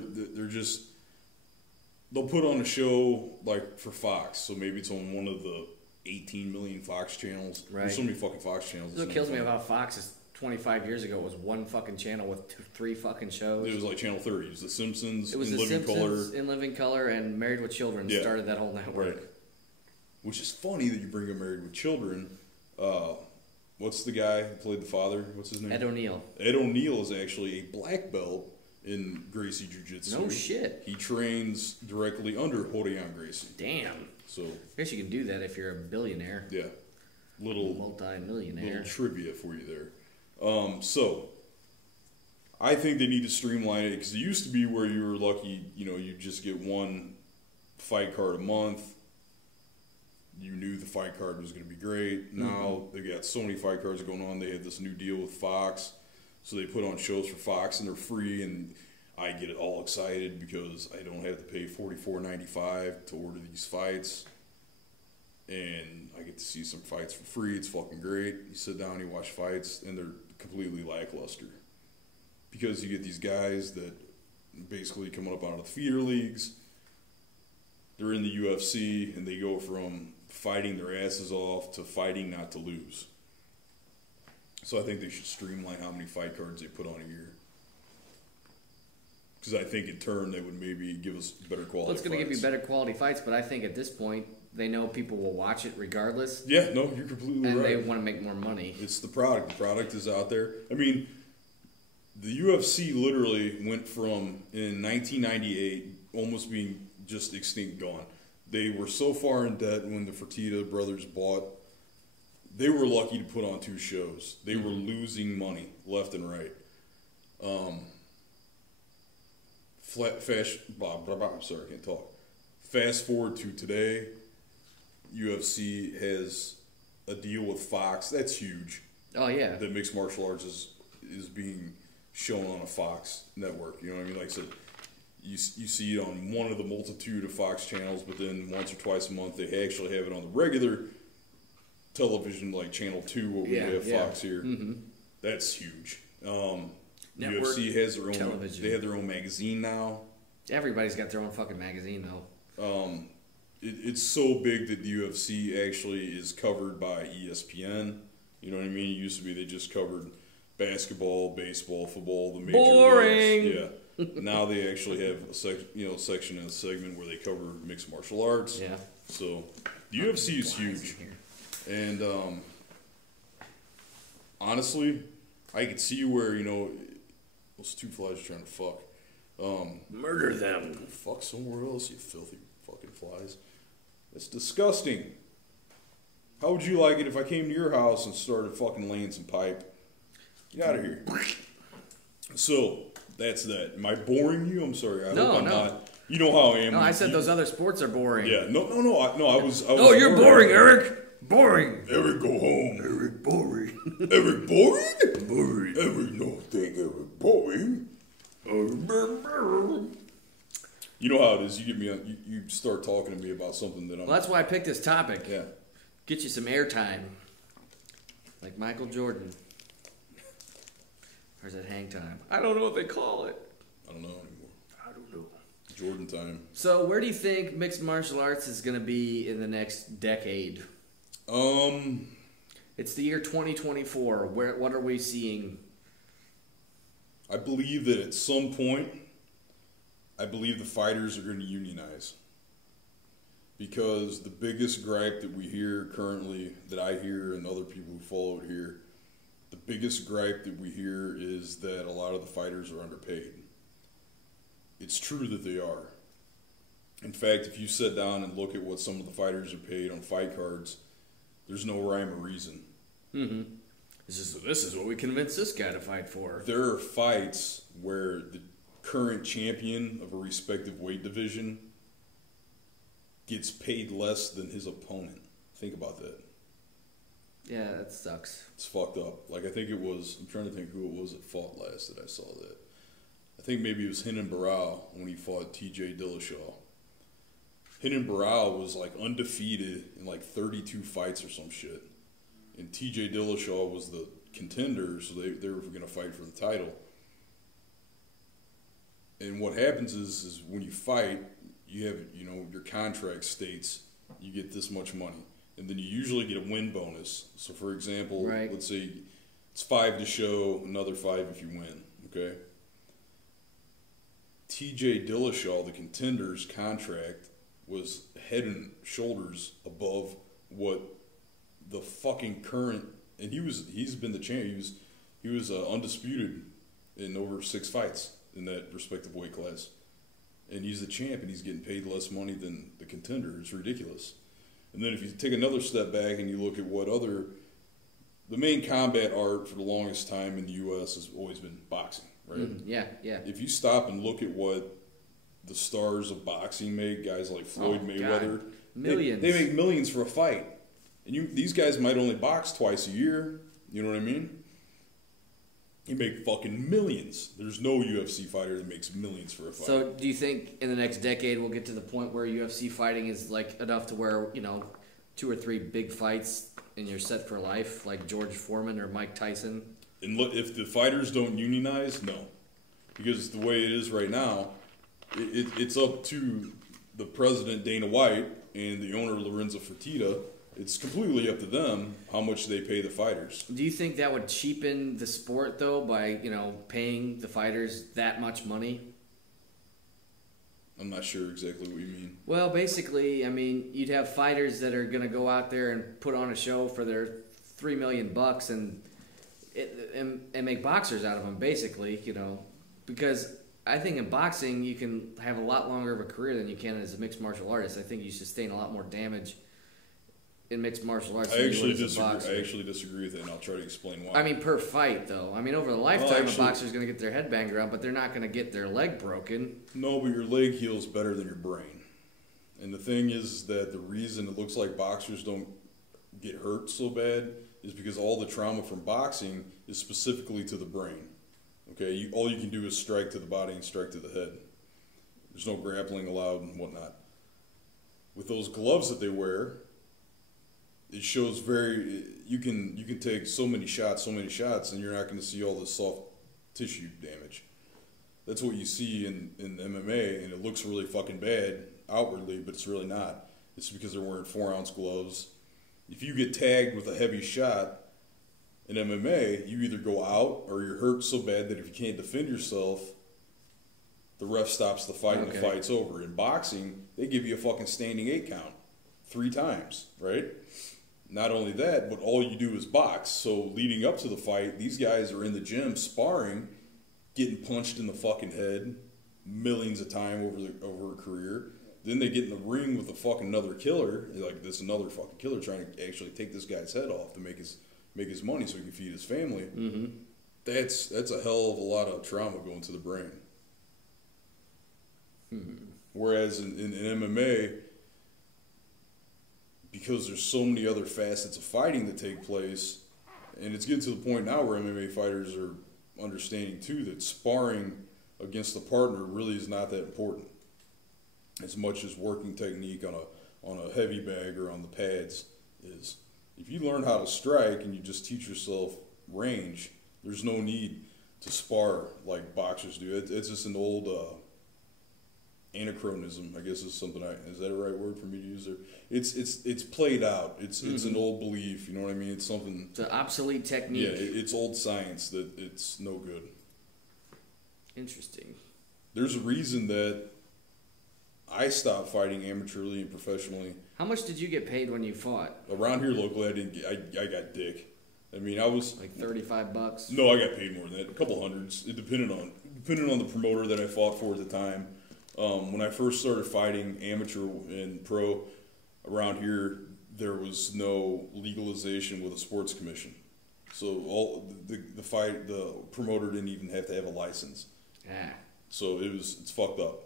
they'll put on a show like for Fox, so maybe it's on one of the 18 million Fox channels. Right. There's so many fucking Fox channels. What kills me about Fox is 25 years ago it was one fucking channel with 3 fucking shows. It was like Channel 30. It was The Simpsons, it was In The Living Simpsons, Color. In Living Color, and Married with Children started that whole network. Right. Which is funny that you bring up Married with Children. What's the guy who played the father? What's his name? Ed O'Neill. Ed O'Neill is actually a black belt in Gracie Jiu-Jitsu. No shit. He trains directly under Rorion Gracie. Damn. So I guess you can do that if you're a billionaire. Yeah. Multi-millionaire. Little trivia for you there. So I think they need to streamline it, because it used to be where you were lucky, you just get one fight card a month. You knew the fight card was going to be great. Now they got so many fight cards going on. They had this new deal with Fox, so they put on shows for Fox, and they're free. And I get all excited because I don't have to pay $44.95 to order these fights, and I get to see some fights for free. It's fucking great. You sit down, you watch fights, and they're completely lackluster, because you get these guys that basically coming up out of the feeder leagues. They're in the UFC, and they go from fighting their asses off to fighting not to lose. So I think they should streamline how many fight cards they put on a year. Because I think in turn they would maybe give us better quality Well, it's going to give you better quality fights, but I think at this point they know people will watch it regardless. Yeah, no, you're completely right. And they want to make more money. It's the product. The product is out there. I mean, the UFC literally went from, in 1998, almost being just extinct, gone. They were so far in debt when the Fertitta brothers bought. They were lucky to put on 2 shows. They were losing money left and right. Sorry, I can't talk. Fast forward to today, UFC has a deal with Fox. That's huge. Oh yeah. That mixed martial arts is being shown on a Fox network. You know what I mean? Like I said, you see it on one of the multitude of Fox channels, but then once or twice a month they actually have it on the regular television, like Channel 2, what we have Fox here. Mm-hmm. That's huge. Network UFC has their own television. They have their own magazine now. Everybody's got their own fucking magazine, though. It's so big that the UFC actually is covered by ESPN. You know what I mean? It used to be they just covered basketball, baseball, football, the major Boring. leagues. Yeah. Now they actually have a section and a segment where they cover mixed martial arts. Yeah. So the UFC is huge. And honestly, I could see where, those two flies are trying to fuck. Murder them. Fuck somewhere else, you filthy fucking flies. That's disgusting. How would you like it if I came to your house and started fucking laying some pipe? Get out of here. So, that's that. Am I boring you? I'm sorry. I hope I'm not. You know how I am. No, I said those other sports are boring. Yeah. No. I was. No, you're boring, Eric. Boring. Eric, go home. Eric boring. Eric boring? Boring. Eric, no thing. Eric boring. You know how it is. You get me. You start talking to me about something that I'm. Well, that's why I picked this topic. Yeah. Get you some airtime. Like Michael Jordan. Or is it hang time? I don't know what they call it. I don't know anymore. I don't know. Jordan time. So, where do you think mixed martial arts is going to be in the next decade? It's the year 2024. What are we seeing? I believe that at some point, I believe the fighters are going to unionize. Because the biggest gripe that we hear currently, that I hear and other people who follow it here, the biggest gripe that we hear is that a lot of the fighters are underpaid. It's true that they are. In fact, if you sit down and look at what some of the fighters are paid on fight cards, there's no rhyme or reason. Mm-hmm. This is what we convinced this guy to fight for. There are fights where the current champion of a respective weight division gets paid less than his opponent. Think about that. Yeah, that sucks. It's fucked up. Like, I think it was, I'm trying to think who it was that fought last that I saw that. I think maybe it was Renan Barão when he fought TJ Dillashaw. Renan Barão was like undefeated in like 32 fights or some shit. And TJ Dillashaw was the contender, so they were going to fight for the title. And what happens is when you fight, you have, your contract states you get this much money. And then you usually get a win bonus. So, for example, Let's say it's 5 to show, another 5 if you win, okay? TJ Dillashaw, the contender's contract, was head and shoulders above what the fucking current, and he's been the champ. He was undisputed in over 6 fights in that respective weight class. And he's the champ, and he's getting paid less money than the contender. It's ridiculous. And then if you take another step back and you look at the main combat art for the longest time in the U.S. has always been boxing, right? Yeah. If you stop and look at what the stars of boxing make, guys like Floyd Mayweather, God. Millions. They make millions for a fight. And these guys might only box twice a year. You know what I mean? You make fucking millions. There's no UFC fighter that makes millions for a fight. So, do you think in the next decade we'll get to the point where UFC fighting is like enough to where 2 or 3 big fights and you're set for life, like George Foreman or Mike Tyson? And look, if the fighters don't unionize, no, because the way it is right now, it's up to the president Dana White and the owner Lorenzo Fertitta. It's completely up to them how much they pay the fighters. Do you think that would cheapen the sport, though, by, paying the fighters that much money? I'm not sure exactly what you mean. Well, basically, you'd have fighters that are going to go out there and put on a show for their $3 million and make boxers out of them, basically, because I think in boxing you can have a lot longer of a career than you can as a mixed martial artist. I think you sustain a lot more damage in mixed martial arts. I actually disagree with that, and I'll try to explain why. Per fight, though. Over the lifetime, a boxer's going to get their head banged around, but they're not going to get their leg broken. No, but your leg heals better than your brain. And the thing is that the reason it looks like boxers don't get hurt so bad is because all the trauma from boxing is specifically to the brain. Okay, all you can do is strike to the body and strike to the head. There's no grappling allowed and whatnot. With those gloves that they wear, it shows you can take so many shots, and you're not going to see all the soft tissue damage. That's what you see in MMA, and it looks really fucking bad outwardly, but it's really not. It's because they're wearing 4-ounce gloves. If you get tagged with a heavy shot in MMA, you either go out or you're hurt so bad that if you can't defend yourself, the ref stops the fight and the fight's over. In boxing, they give you a fucking standing 8 count 3 times, right? Not only that, but all you do is box. So leading up to the fight, these guys are in the gym sparring, getting punched in the fucking head millions of times over a career. Then they get in the ring with a fucking another killer, like this another fucking killer trying to actually take this guy's head off to make his money so he can feed his family. Mm-hmm. That's a hell of a lot of trauma going to the brain. Mm-hmm. Whereas in MMA, because there's so many other facets of fighting that take place, and it's getting to the point now where MMA fighters are understanding too that sparring against a partner really is not that important as much as working technique on a heavy bag or on the pads is. If you learn how to strike and you just teach yourself range, there's no need to spar like boxers do. It's just an old anachronism, I guess is something is that a right word for me to use there? It's played out. It's an old belief, you know what I mean? It's something. It's an obsolete technique. Yeah, it's old science that it's no good. Interesting. There's a reason that I stopped fighting amateurly and professionally. How much did you get paid when you fought? Around here locally, I got dick. I mean, I was like $35. No, I got paid more than that. A couple hundreds. It depended on the promoter that I fought for at the time. When I first started fighting amateur and pro around here, there was no legalization with a sports commission. So all the promoter didn't even have to have a license. Ah. So it's fucked up.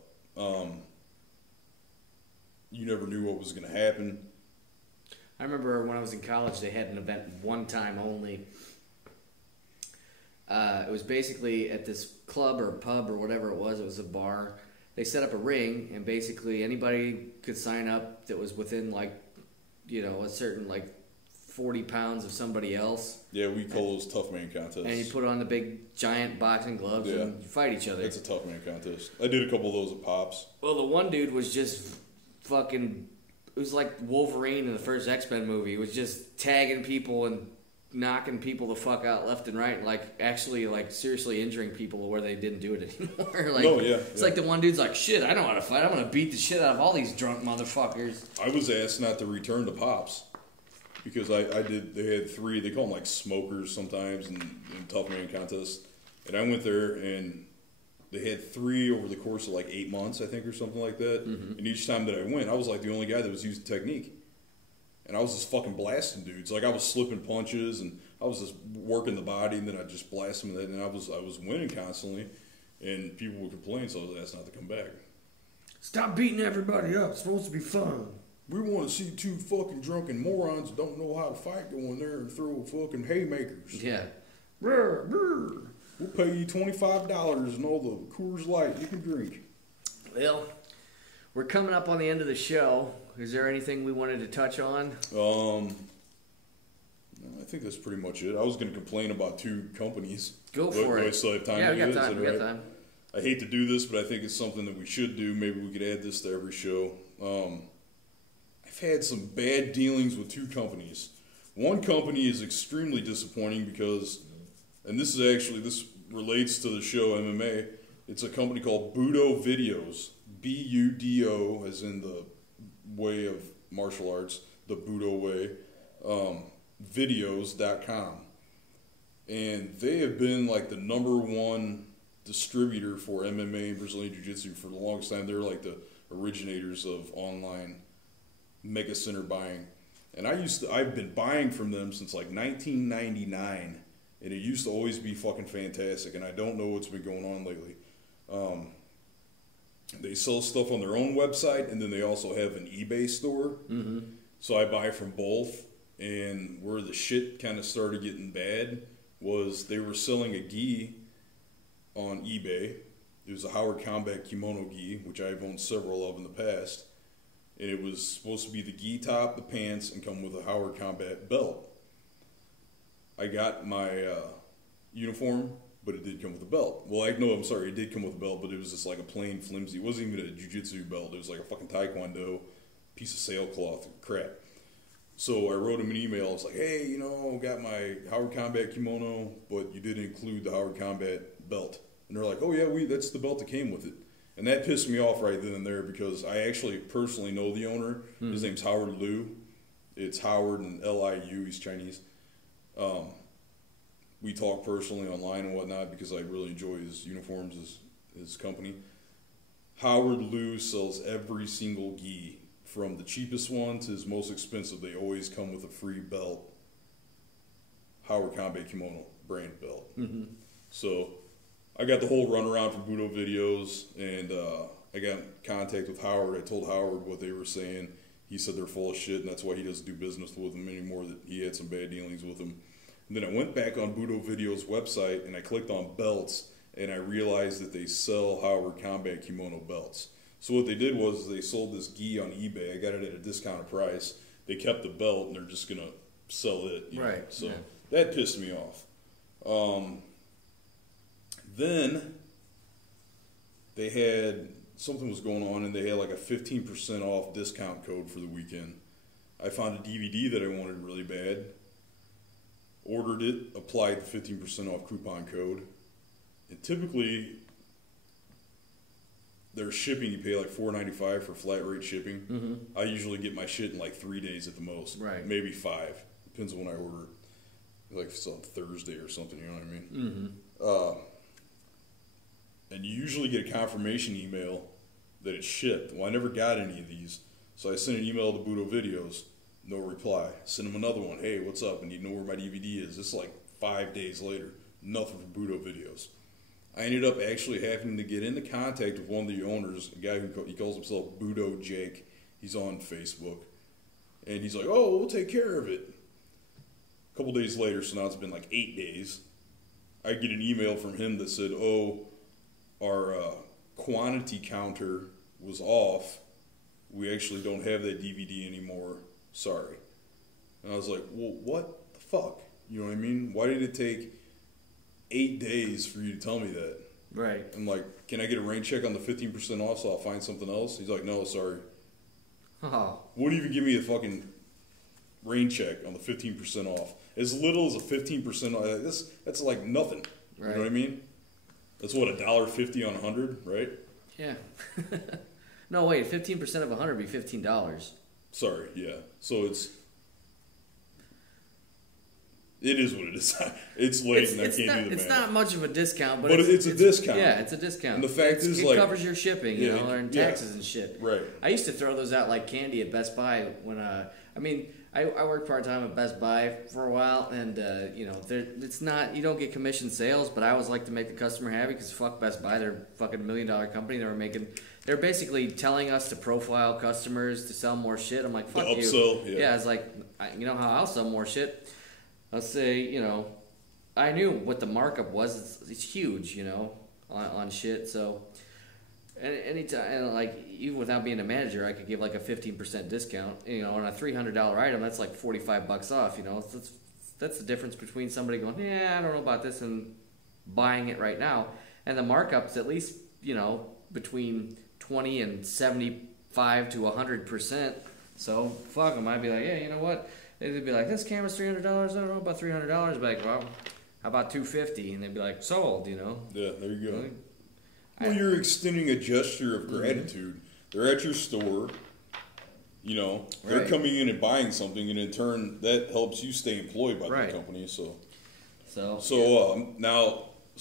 You never knew what was going to happen. I remember when I was in college, they had an event one time only. It was basically at this club or pub or whatever it was. It was a bar. They set up a ring, and basically anybody could sign up that was within a certain 40 pounds of somebody else. Yeah, we call those tough man contests. And you put on the big giant boxing gloves and you fight each other. It's a tough man contest. I did a couple of those at Pops. Well, the one dude was just fucking. It was like Wolverine in the first X-Men movie. He was just tagging people and knocking people the fuck out left and right, actually seriously injuring people where they didn't do it anymore. It's like the one dude's like, shit, I know how to fight. I'm gonna beat the shit out of all these drunk motherfuckers. I was asked not to return to Pops because I did. They had 3. They call them like smokers sometimes in tough man contests, and I went there and they had 3 over the course of 8 months, I think, or something like that. Mm-hmm. And each time that I went, I was the only guy that was using technique. And I was just fucking blasting dudes. I was slipping punches, and I was just working the body, and then I'd just blast them, and I was winning constantly. And people would complain, so I was asked not to come back. Stop beating everybody up. It's supposed to be fun. We want to see 2 fucking drunken morons who don't know how to fight go in there and throw fucking haymakers. Yeah. Brr, brr. We'll pay you $25 and all the Coors Light you can drink. Well, we're coming up on the end of the show. Is there anything we wanted to touch on? I think that's pretty much it. I was going to complain about 2 companies. Go for it. I still have time? Yeah, we got time. We got time. I hate to do this, but I think it's something that we should do. Maybe we could add this to every show. I've had some bad dealings with 2 companies. One company is extremely disappointing because, and this relates to the show MMA. It's a company called Budo Videos. Budo, as in the way of martial arts, the Budo way. Videos.com. And they have been the number 1 distributor for MMA and Brazilian Jiu-Jitsu for the longest time. They're the originators of online mega center buying. And I've been buying from them since 1999. And it used to always be fucking fantastic. And I don't know what's been going on lately. They sell stuff on their own website, and then they also have an eBay store. Mm-hmm. So I buy from both. And where the shit kind of started getting bad was they were selling a gi on eBay. It was a Howard Combat kimono gi, which I've owned several of in the past. and it was supposed to be the gi top, the pants, and come with a Howard Combat belt. I got my uniform, but it did come with a belt. Well, I'm sorry, it did come with a belt, but it was just like a plain flimsy. It wasn't even a jiu-jitsu belt. It was like a fucking taekwondo piece of sailcloth crap. So I wrote him an email. I was like, hey, you know, got my Howard Combat kimono, but you didn't include the Howard Combat belt. And they're like, oh yeah, that's the belt that came with it. And that pissed me off right then and there because I actually personally know the owner. His name's Howard Liu. It's Howard and Liu. He's Chinese. We talk personally online and whatnot because I really enjoy his uniforms, his company. Howard Liu sells every single gi, from the cheapest one to his most expensive. They always come with a free belt. Howard Combat Kimono brand belt. So I got the whole runaround from Budo videos, and I got in contact with Howard. I told Howard what they were saying. He said they're full of shit, and that's why he doesn't do business with them anymore, that he had some bad dealings with them. And then I went back on Budo Video's website, and I clicked on belts, and I realized that they sell Howard Combat Kimono belts. So what they did was they sold this gi on eBay. I got it at a discounted price. They kept the belt, and they're just going to sell it. Right. Know? So that pissed me off. Then they had, something was going on, and they had like a 15% off discount code for the weekend. I found a DVD that I wanted really bad, ordered it, applied the 15% off coupon code, and typically their shipping, you pay like $4.95 for flat rate shipping. I usually get my shit in like 3 days at the most, maybe 5. Depends on when I order it. Like if it's on Thursday or something, you know what I mean? And you usually get a confirmation email that it's shipped. Well, I never got any of these, so I sent an email to Budo Videos, no reply. Send them another one, hey, what's up? I need to know where my DVD is. This is like 5 days later, nothing from Budo Videos. I ended up actually having to get into contact with one of the owners, a guy he calls himself Budo Jake. He's on Facebook. And he's like, oh, we'll take care of it. A couple days later, so now it's been like 8 days, I get an email from him that said, oh, our quantity counter was off. We actually don't have that DVD anymore. Sorry. And I was like, well, what the fuck? You know what I mean? Why did it take 8 days for you to tell me that? Right. I'm like, can I get a rain check on the 15% off so I'll find something else? He's like, no, sorry. Wouldn't even give me a fucking rain check on the 15% off. As little as a 15% off. That's like nothing. Right. You know what I mean? That's what, $1.50 on 100, right? Yeah. No, wait, 15% of 100 would be $15. Sorry, yeah. So it is what it is. It's late and I can't do the math. It's not much of a discount, but it's a discount. Yeah, it's a discount. And the fact is, it like, covers your shipping, you know, and taxes and shit. Right. I used to throw those out like candy at Best Buy when I worked part-time at Best Buy for a while, and, you know, it's not, you don't get commission sales, but I always like to make the customer happy because fuck Best Buy. They're a fucking $1 million company. They're basically telling us to profile customers to sell more shit. I'm like, fuck you. Upsell, Yeah, it's like, you know how I'll sell more shit? Let's say, you know, I knew what the markup was. It's huge, you know, on shit. So, anytime, and like, even without being a manager, I could give like a 15% discount. You know, on a $300 item, that's like $45 off. You know, that's the difference between somebody going, yeah, I don't know about this, and buying it right now. And the markup's at least, you know, between 20 and 75 to 100%. So fuck them. I'd be like, yeah, you know what? They'd be like, this camera's $300. I don't know about $300. I'd be like, well, how about $250? And they'd be like, sold. You know. Yeah, there you go. Well, you're extending a gesture of gratitude. They're at your store. You know, they're coming in and buying something, and in turn, that helps you stay employed by the company. So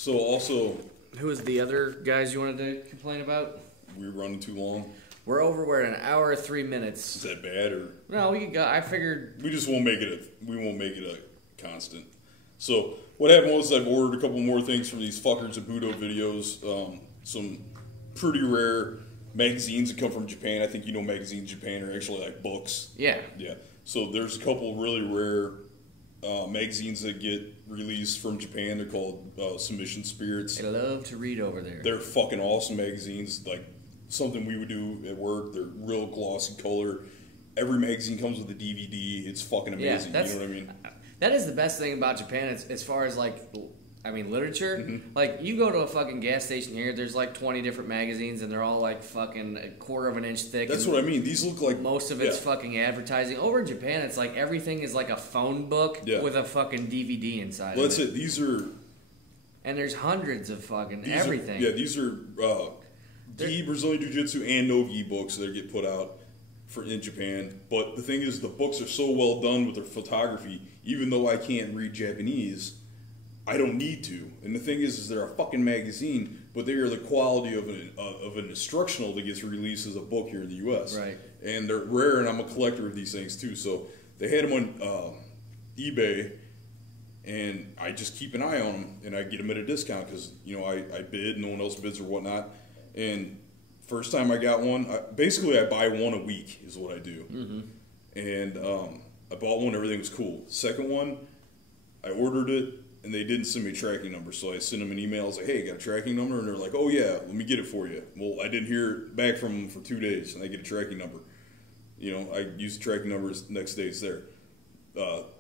also, who is the other guys you wanted to complain about? We're running too long. We're over. We're at 1 hour 3 minutes. Is that bad or? No, we can go. I figured we just won't make it a constant. So what happened was I've ordered a couple more things from these fuckers at Budo Videos. Some pretty rare magazines that come from Japan. I think you know magazines in Japan are actually like books. Yeah. Yeah. So there's a couple really rare magazines that get released from Japan. They're called Submission Spirits. I love to read over there. They're fucking awesome magazines. Like something we would do at work. They're real glossy color. Every magazine comes with a DVD. It's fucking amazing. You know what I mean? That is the best thing about Japan as far as like, I mean, literature. Mm-hmm. Like, you go to a fucking gas station here, there's like 20 different magazines, and they're all like fucking a quarter of an inch thick. That's what I mean. These look like... Most of it's fucking advertising. Over in Japan, it's like everything is like a phone book with a fucking DVD inside Well, that's of it. it. These are... And there's hundreds of fucking everything. These are gi, Brazilian Jiu-Jitsu, and no-gi books that get put out in Japan. But the thing is, the books are so well done with their photography, even though I can't read Japanese, I don't need to. And the thing is they're a fucking magazine, but they are the quality of an instructional that gets released as a book here in the U.S. Right. And they're rare, and I'm a collector of these things too. So they had them on eBay, and I just keep an eye on them, and I get them at a discount because, you know, I bid, no one else bids or whatnot. And first time I got one, basically I buy one a week is what I do. Mm-hmm. And I bought one, everything was cool. Second one, I ordered it, and they didn't send me a tracking number. So I sent them an email. I was like, hey, got a tracking number? And they're like, oh, yeah, let me get it for you. Well, I didn't hear back from them for 2 days, and I get a tracking number. You know, I use the tracking numbers, next day it's there.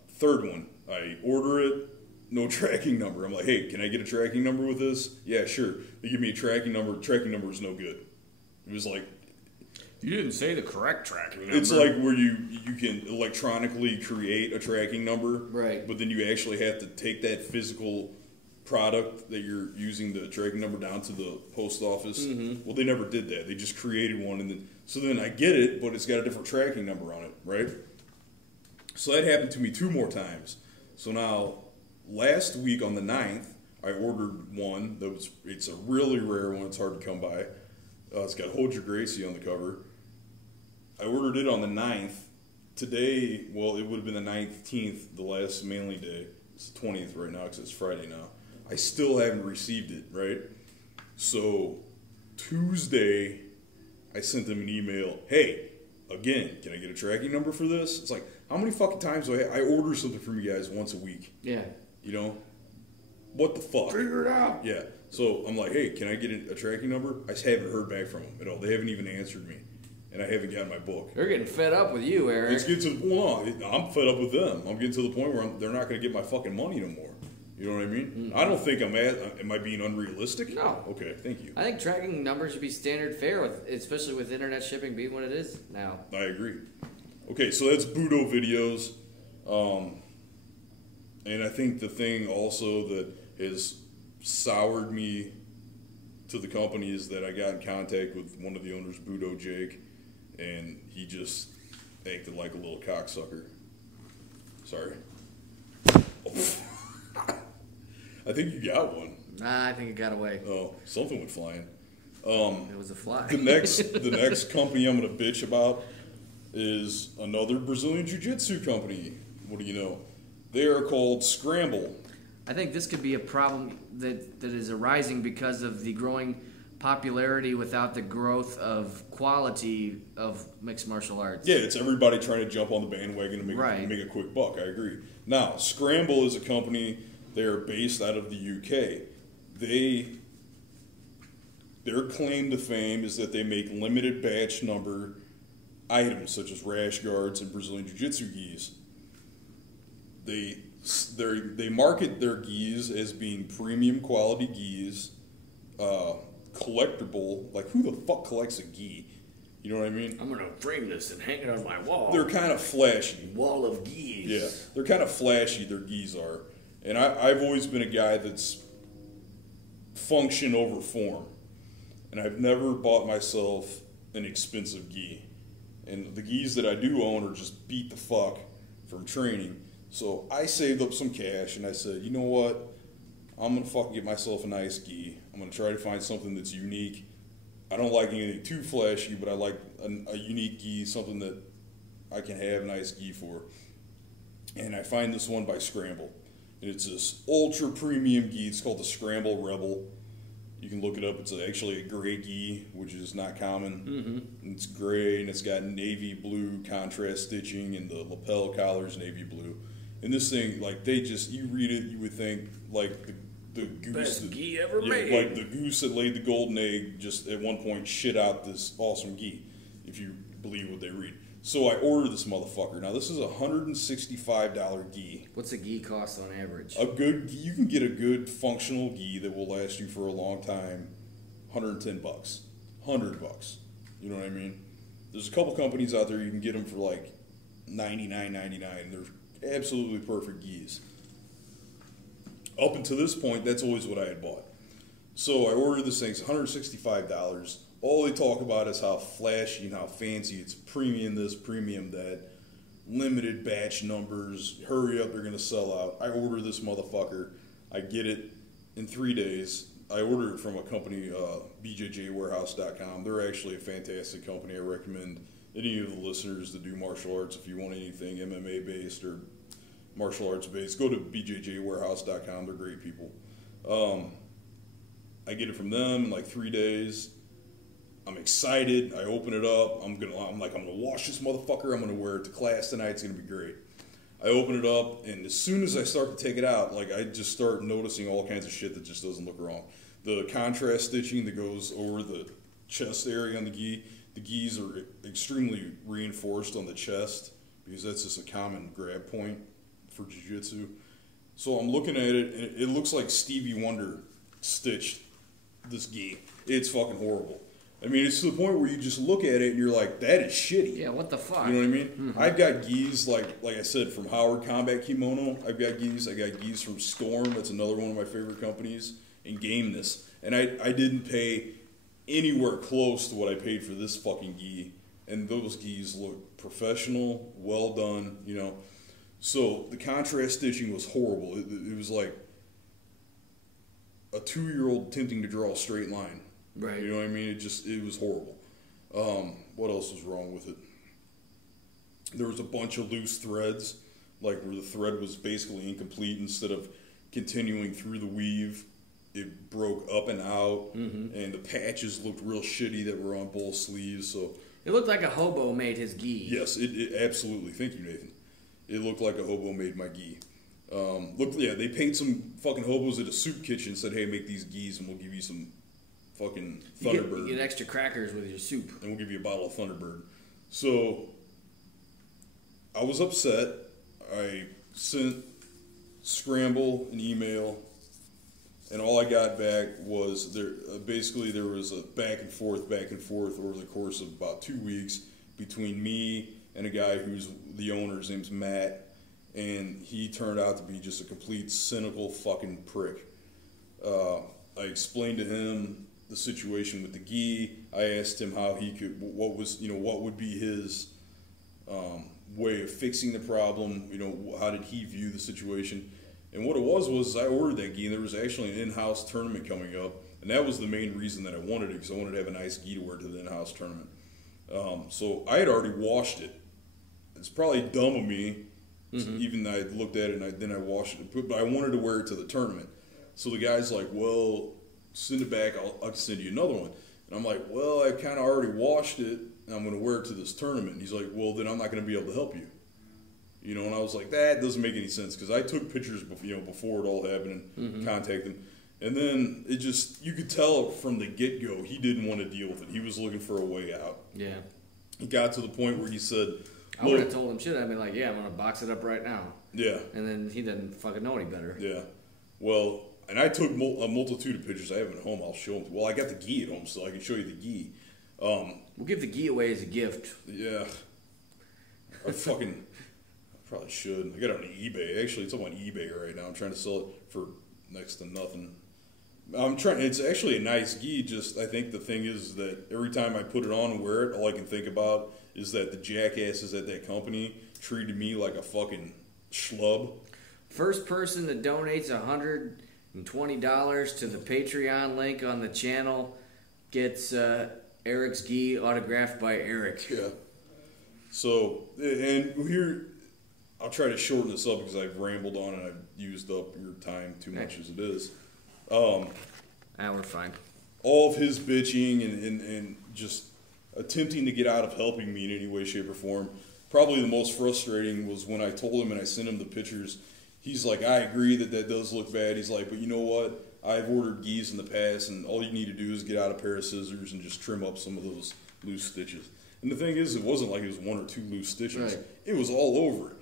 Third one, I order it, no tracking number. I'm like, hey, can I get a tracking number with this? Yeah, sure. They give me a tracking number. Tracking number is no good. It was like... You didn't say the correct tracking number. It's like where you can electronically create a tracking number. Right. But then you actually have to take that physical product that you're using the tracking number down to the post office. Mm-hmm. Well, they never did that. They just created one. And then I get it, but it's got a different tracking number on it, right? So that happened to me 2 more times. So now, last week on the 9th, I ordered one. It's a really rare one. It's hard to come by. It's got Hold Your Gracie on the cover. I ordered it on the 9th. Today, well, it would have been the 19th, the last Manly day. It's the 20th right now because it's Friday now. I still haven't received it, right? So, Tuesday, I sent them an email. Hey, again, can I get a tracking number for this? It's like, how many fucking times do I order something from you guys once a week? Yeah. You know? What the fuck? Figure it out. Yeah. So I'm like, hey, can I get a tracking number? I just haven't heard back from them at all. They haven't even answered me. And I haven't gotten my book. They're getting fed up with you, Eric. It's getting to the point, no, I'm fed up with them. I'm getting to the point where they're not going to get my fucking money no more. You know what I mean? Mm-hmm. I don't think am I being unrealistic? No. Okay, thank you. I think tracking numbers should be standard fare, especially with internet shipping being what it is now. I agree. Okay, so that's Budo videos. And I think the thing also that has soured me to the company is that I got in contact with one of the owners, Budo Jake, and he just acted like a little cocksucker. Sorry. I think you got one. Nah, I think it got away. Oh, something went flying. It was a fly. The next company I'm going to bitch about is another Brazilian Jiu-Jitsu company. What do you know? They are called Scramble. I think this could be a problem that is arising because of the growing popularity without the growth of quality of mixed martial arts. Yeah, it's everybody trying to jump on the bandwagon and make a quick buck. I agree. Now, Scramble is a company. They are based out of the UK. Their claim to fame is that they make limited batch number items such as rash guards and Brazilian Jiu-Jitsu gis. They market their gis as being premium quality gis, collectible. Like, who the fuck collects a gi? You know what I mean? I'm gonna frame this and hang it on my wall. They're kind of flashy. Wall of gis. Yeah, they're kind of flashy. Their gis are, and I've always been a guy that's function over form, and I've never bought myself an expensive gi. And the gis that I do own are just beat the fuck from training. So I saved up some cash, and I said, you know what? I'm going to fucking get myself a nice gi. I'm going to try to find something that's unique. I don't like anything too flashy, but I like a unique gi, something that I can have a nice gi for. And I find this one by Scramble. And it's this ultra premium gi. It's called the Scramble Rebel. You can look it up. It's actually a gray gi, which is not common. Mm-hmm. And it's gray, and it's got navy blue contrast stitching, and the lapel collar's navy blue. And this thing, like, you read it, you would think, like, the goose. Best gi ever Yeah, made. like the goose that laid the golden egg just at one point shit out this awesome gi, if you believe what they read. So I ordered this motherfucker. Now this is a $165 gi. What's a gi cost on average? A good gi, you can get a good functional gi that will last you for a long time. $110, $100. You know what I mean? There's a couple companies out there you can get them for like $99.99. They're absolutely perfect gis. Up until this point, that's always what I had bought. So I ordered this thing. It's $165. All they talk about is how flashy and how fancy it's, premium this, premium that, limited batch numbers, hurry up, they're going to sell out. I order this motherfucker. I get it in 3 days. I ordered it from a company, bjjwarehouse.com. They're actually a fantastic company. I recommend any of the listeners that do martial arts, if you want anything MMA based or martial arts based, go to bjjwarehouse.com. They're great people. I get it from them in like 3 days. I'm excited. I open it up. I'm gonna wash this motherfucker. I'm gonna wear it to class tonight. It's gonna be great. I open it up, and as soon as I start to take it out, like I just start noticing all kinds of shit that just doesn't look wrong. The contrast stitching that goes over the chest area on the gi. The gis are extremely reinforced on the chest because that's just a common grab point for jiu-jitsu. So I'm looking at it, and it looks like Stevie Wonder stitched this gi. It's fucking horrible. I mean, it's to the point where you just look at it and you're like, that is shitty. Yeah, what the fuck? You know what I mean? Mm-hmm. I've got gis, like I said, from Howard Combat Kimono. I've got gis. I got gis from Storm. That's another one of my favorite companies. And Gameness. And I didn't pay anywhere close to what I paid for this fucking gi. And those gis look professional, well done, you know. So the contrast stitching was horrible. It was like a 2-year-old attempting to draw a straight line. Right. You know what I mean? It was horrible. What else was wrong with it? There was a bunch of loose threads, like where the thread was basically incomplete. Instead of continuing through the weave, it broke up and out, and the patches looked real shitty that were on both sleeves. So it looked like a hobo made his gi. yes, it absolutely. Thank you, Nathan. It looked like a hobo made my gi. They paid some fucking hobos at a soup kitchen and said, hey, make these gis and we'll give you some fucking Thunderbird. You get extra crackers with your soup. And we'll give you a bottle of Thunderbird. So I was upset. I sent Scramble an email, and all I got back was there was a back and forth over the course of about 2 weeks between me and a guy who's the owner. His name's Matt, and he turned out to be just a complete cynical fucking prick. I explained to him the situation with the gi. I asked him how he could, what would be his way of fixing the problem. You know, how did he view the situation? And what it was I ordered that gi, and there was actually an in-house tournament coming up, and that was the main reason that I wanted it, because I wanted to have a nice gi to wear to the in-house tournament. So I had already washed it. It's probably dumb of me, even though I looked at it and then I washed it, but I wanted to wear it to the tournament. So the guy's like, well, send it back, I'll send you another one. And I'm like, well, I kind of already washed it, and I'm going to wear it to this tournament. And he's like, well, then I'm not going to be able to help you. You know, and I was like, that doesn't make any sense, because I took pictures before it all happened and contacted him. And then you could tell from the get-go he didn't want to deal with it. He was looking for a way out. Yeah. He got to the point where he said, I would have told him shit. I'd be like, yeah, I'm going to box it up right now. Yeah. And then he didn't fucking know any better. Yeah. Well, and I took a multitude of pictures. I have them at home. I'll show them. Well, I got the gi at home, so I can show you the gi. We'll give the gi away as a gift. Yeah. I probably should. I got it on eBay. Actually, it's up on eBay right now. I'm trying to sell it for next to nothing. It's actually a nice gi. Just, I think the thing is that every time I put it on and wear it, all I can think about is that the jackasses at that company treated me like a fucking schlub. First person that donates $120 to the Patreon link on the channel gets Eric's gi autographed by Eric. Yeah. So, and here, I'll try to shorten this up because I've rambled on and I've used up your time too much as it is. We're fine. All of his bitching and just attempting to get out of helping me in any way, shape, or form. Probably the most frustrating was when I told him and I sent him the pictures. he's like, I agree that does look bad. He's like, but you know what? I've ordered gis in the past, and all you need to do is get out a pair of scissors and just trim up some of those loose stitches. And the thing is, it wasn't like it was one or two loose stitches. Right. It was all over it.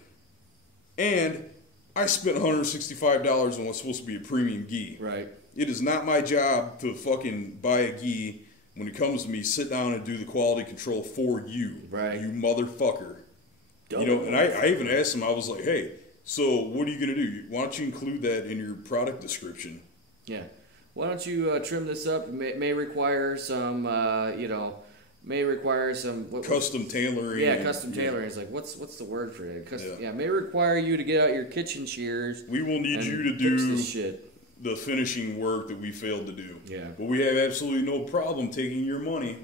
And I spent $165 on what's supposed to be a premium gi. Right. It is not my job to fucking buy a gi. When it comes to me, sit down and do the quality control for you. Right. You motherfucker. Dope. You know, and I even asked him, I was like, hey, so what are you going to do? Why don't you include that in your product description? Yeah. Why don't you trim this up? May require some, may require some... Custom tailoring. Yeah, custom tailoring. It's like, what's the word for it? Yeah. May require you to get out your kitchen shears. We will need you to fix do this shit. the finishing work that we failed to do. Yeah. But we have absolutely no problem taking your money.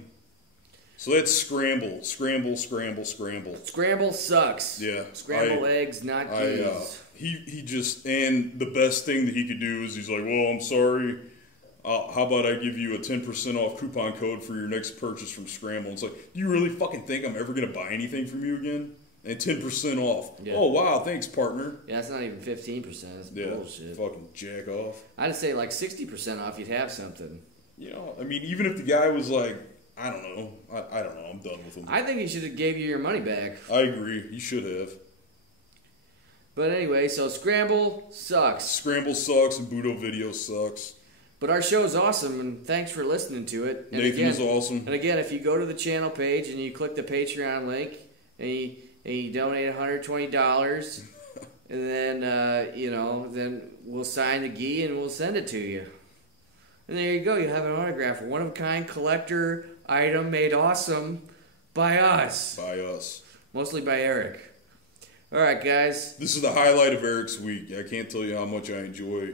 So that's scramble. Scramble sucks. Yeah. Scrambled eggs, not cheese. He just, and the best thing that he could do is he's like, well, I'm sorry. How about I give you a 10% off coupon code for your next purchase from Scramble? It's like, do you really fucking think I'm ever going to buy anything from you again? And 10% off. Yeah. Oh, wow, thanks, partner. Yeah, it's not even 15%. It's bullshit. Fucking jack off. I'd say like 60% off, you'd have something. You know, I mean, even if the guy was like, I don't know. I don't know. I'm done with him. I think he should have gave you your money back. I agree. He should have. But anyway, so Scramble sucks. Scramble sucks and Budo Video sucks. But our show's awesome, and thanks for listening to it. And Nathan is awesome. And again, if you go to the channel page and you click the Patreon link and you donate $120, and then then we'll sign the gi and we'll send it to you. And there you go. You have an autograph, one of a kind collector item made awesome by us. By us. Mostly by Eric. All right, guys. This is the highlight of Eric's week. I can't tell you how much I enjoy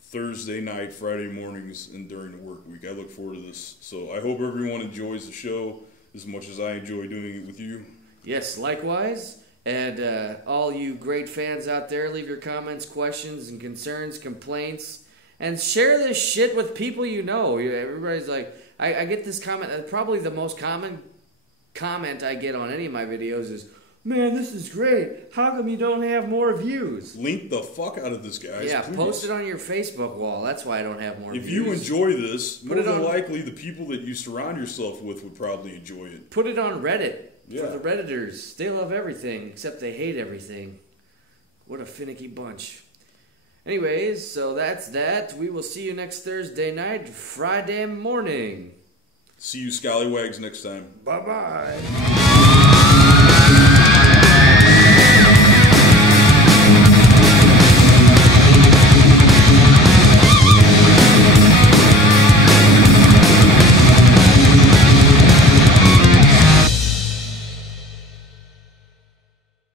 Thursday night, Friday mornings, and during the work week. I look forward to this. So I hope everyone enjoys the show as much as I enjoy doing it with you. Yes, likewise. And all you great fans out there, leave your comments, questions, and concerns, complaints, and share this shit with people you know. Everybody's like, I get this comment, probably the most common comment I get on any of my videos is, man, this is great. How come you don't have more views? Link the fuck out of this, guys. Yeah, please. Post it on your Facebook wall. That's why I don't have more views. If you enjoy this, more than likely the people that you surround yourself with would probably enjoy it. Put it on Reddit. Yeah. For the Redditors. They love everything, except they hate everything. What a finicky bunch. Anyways, so that's that. We will see you next Thursday night, Friday morning. See you scallywags next time. Bye-bye.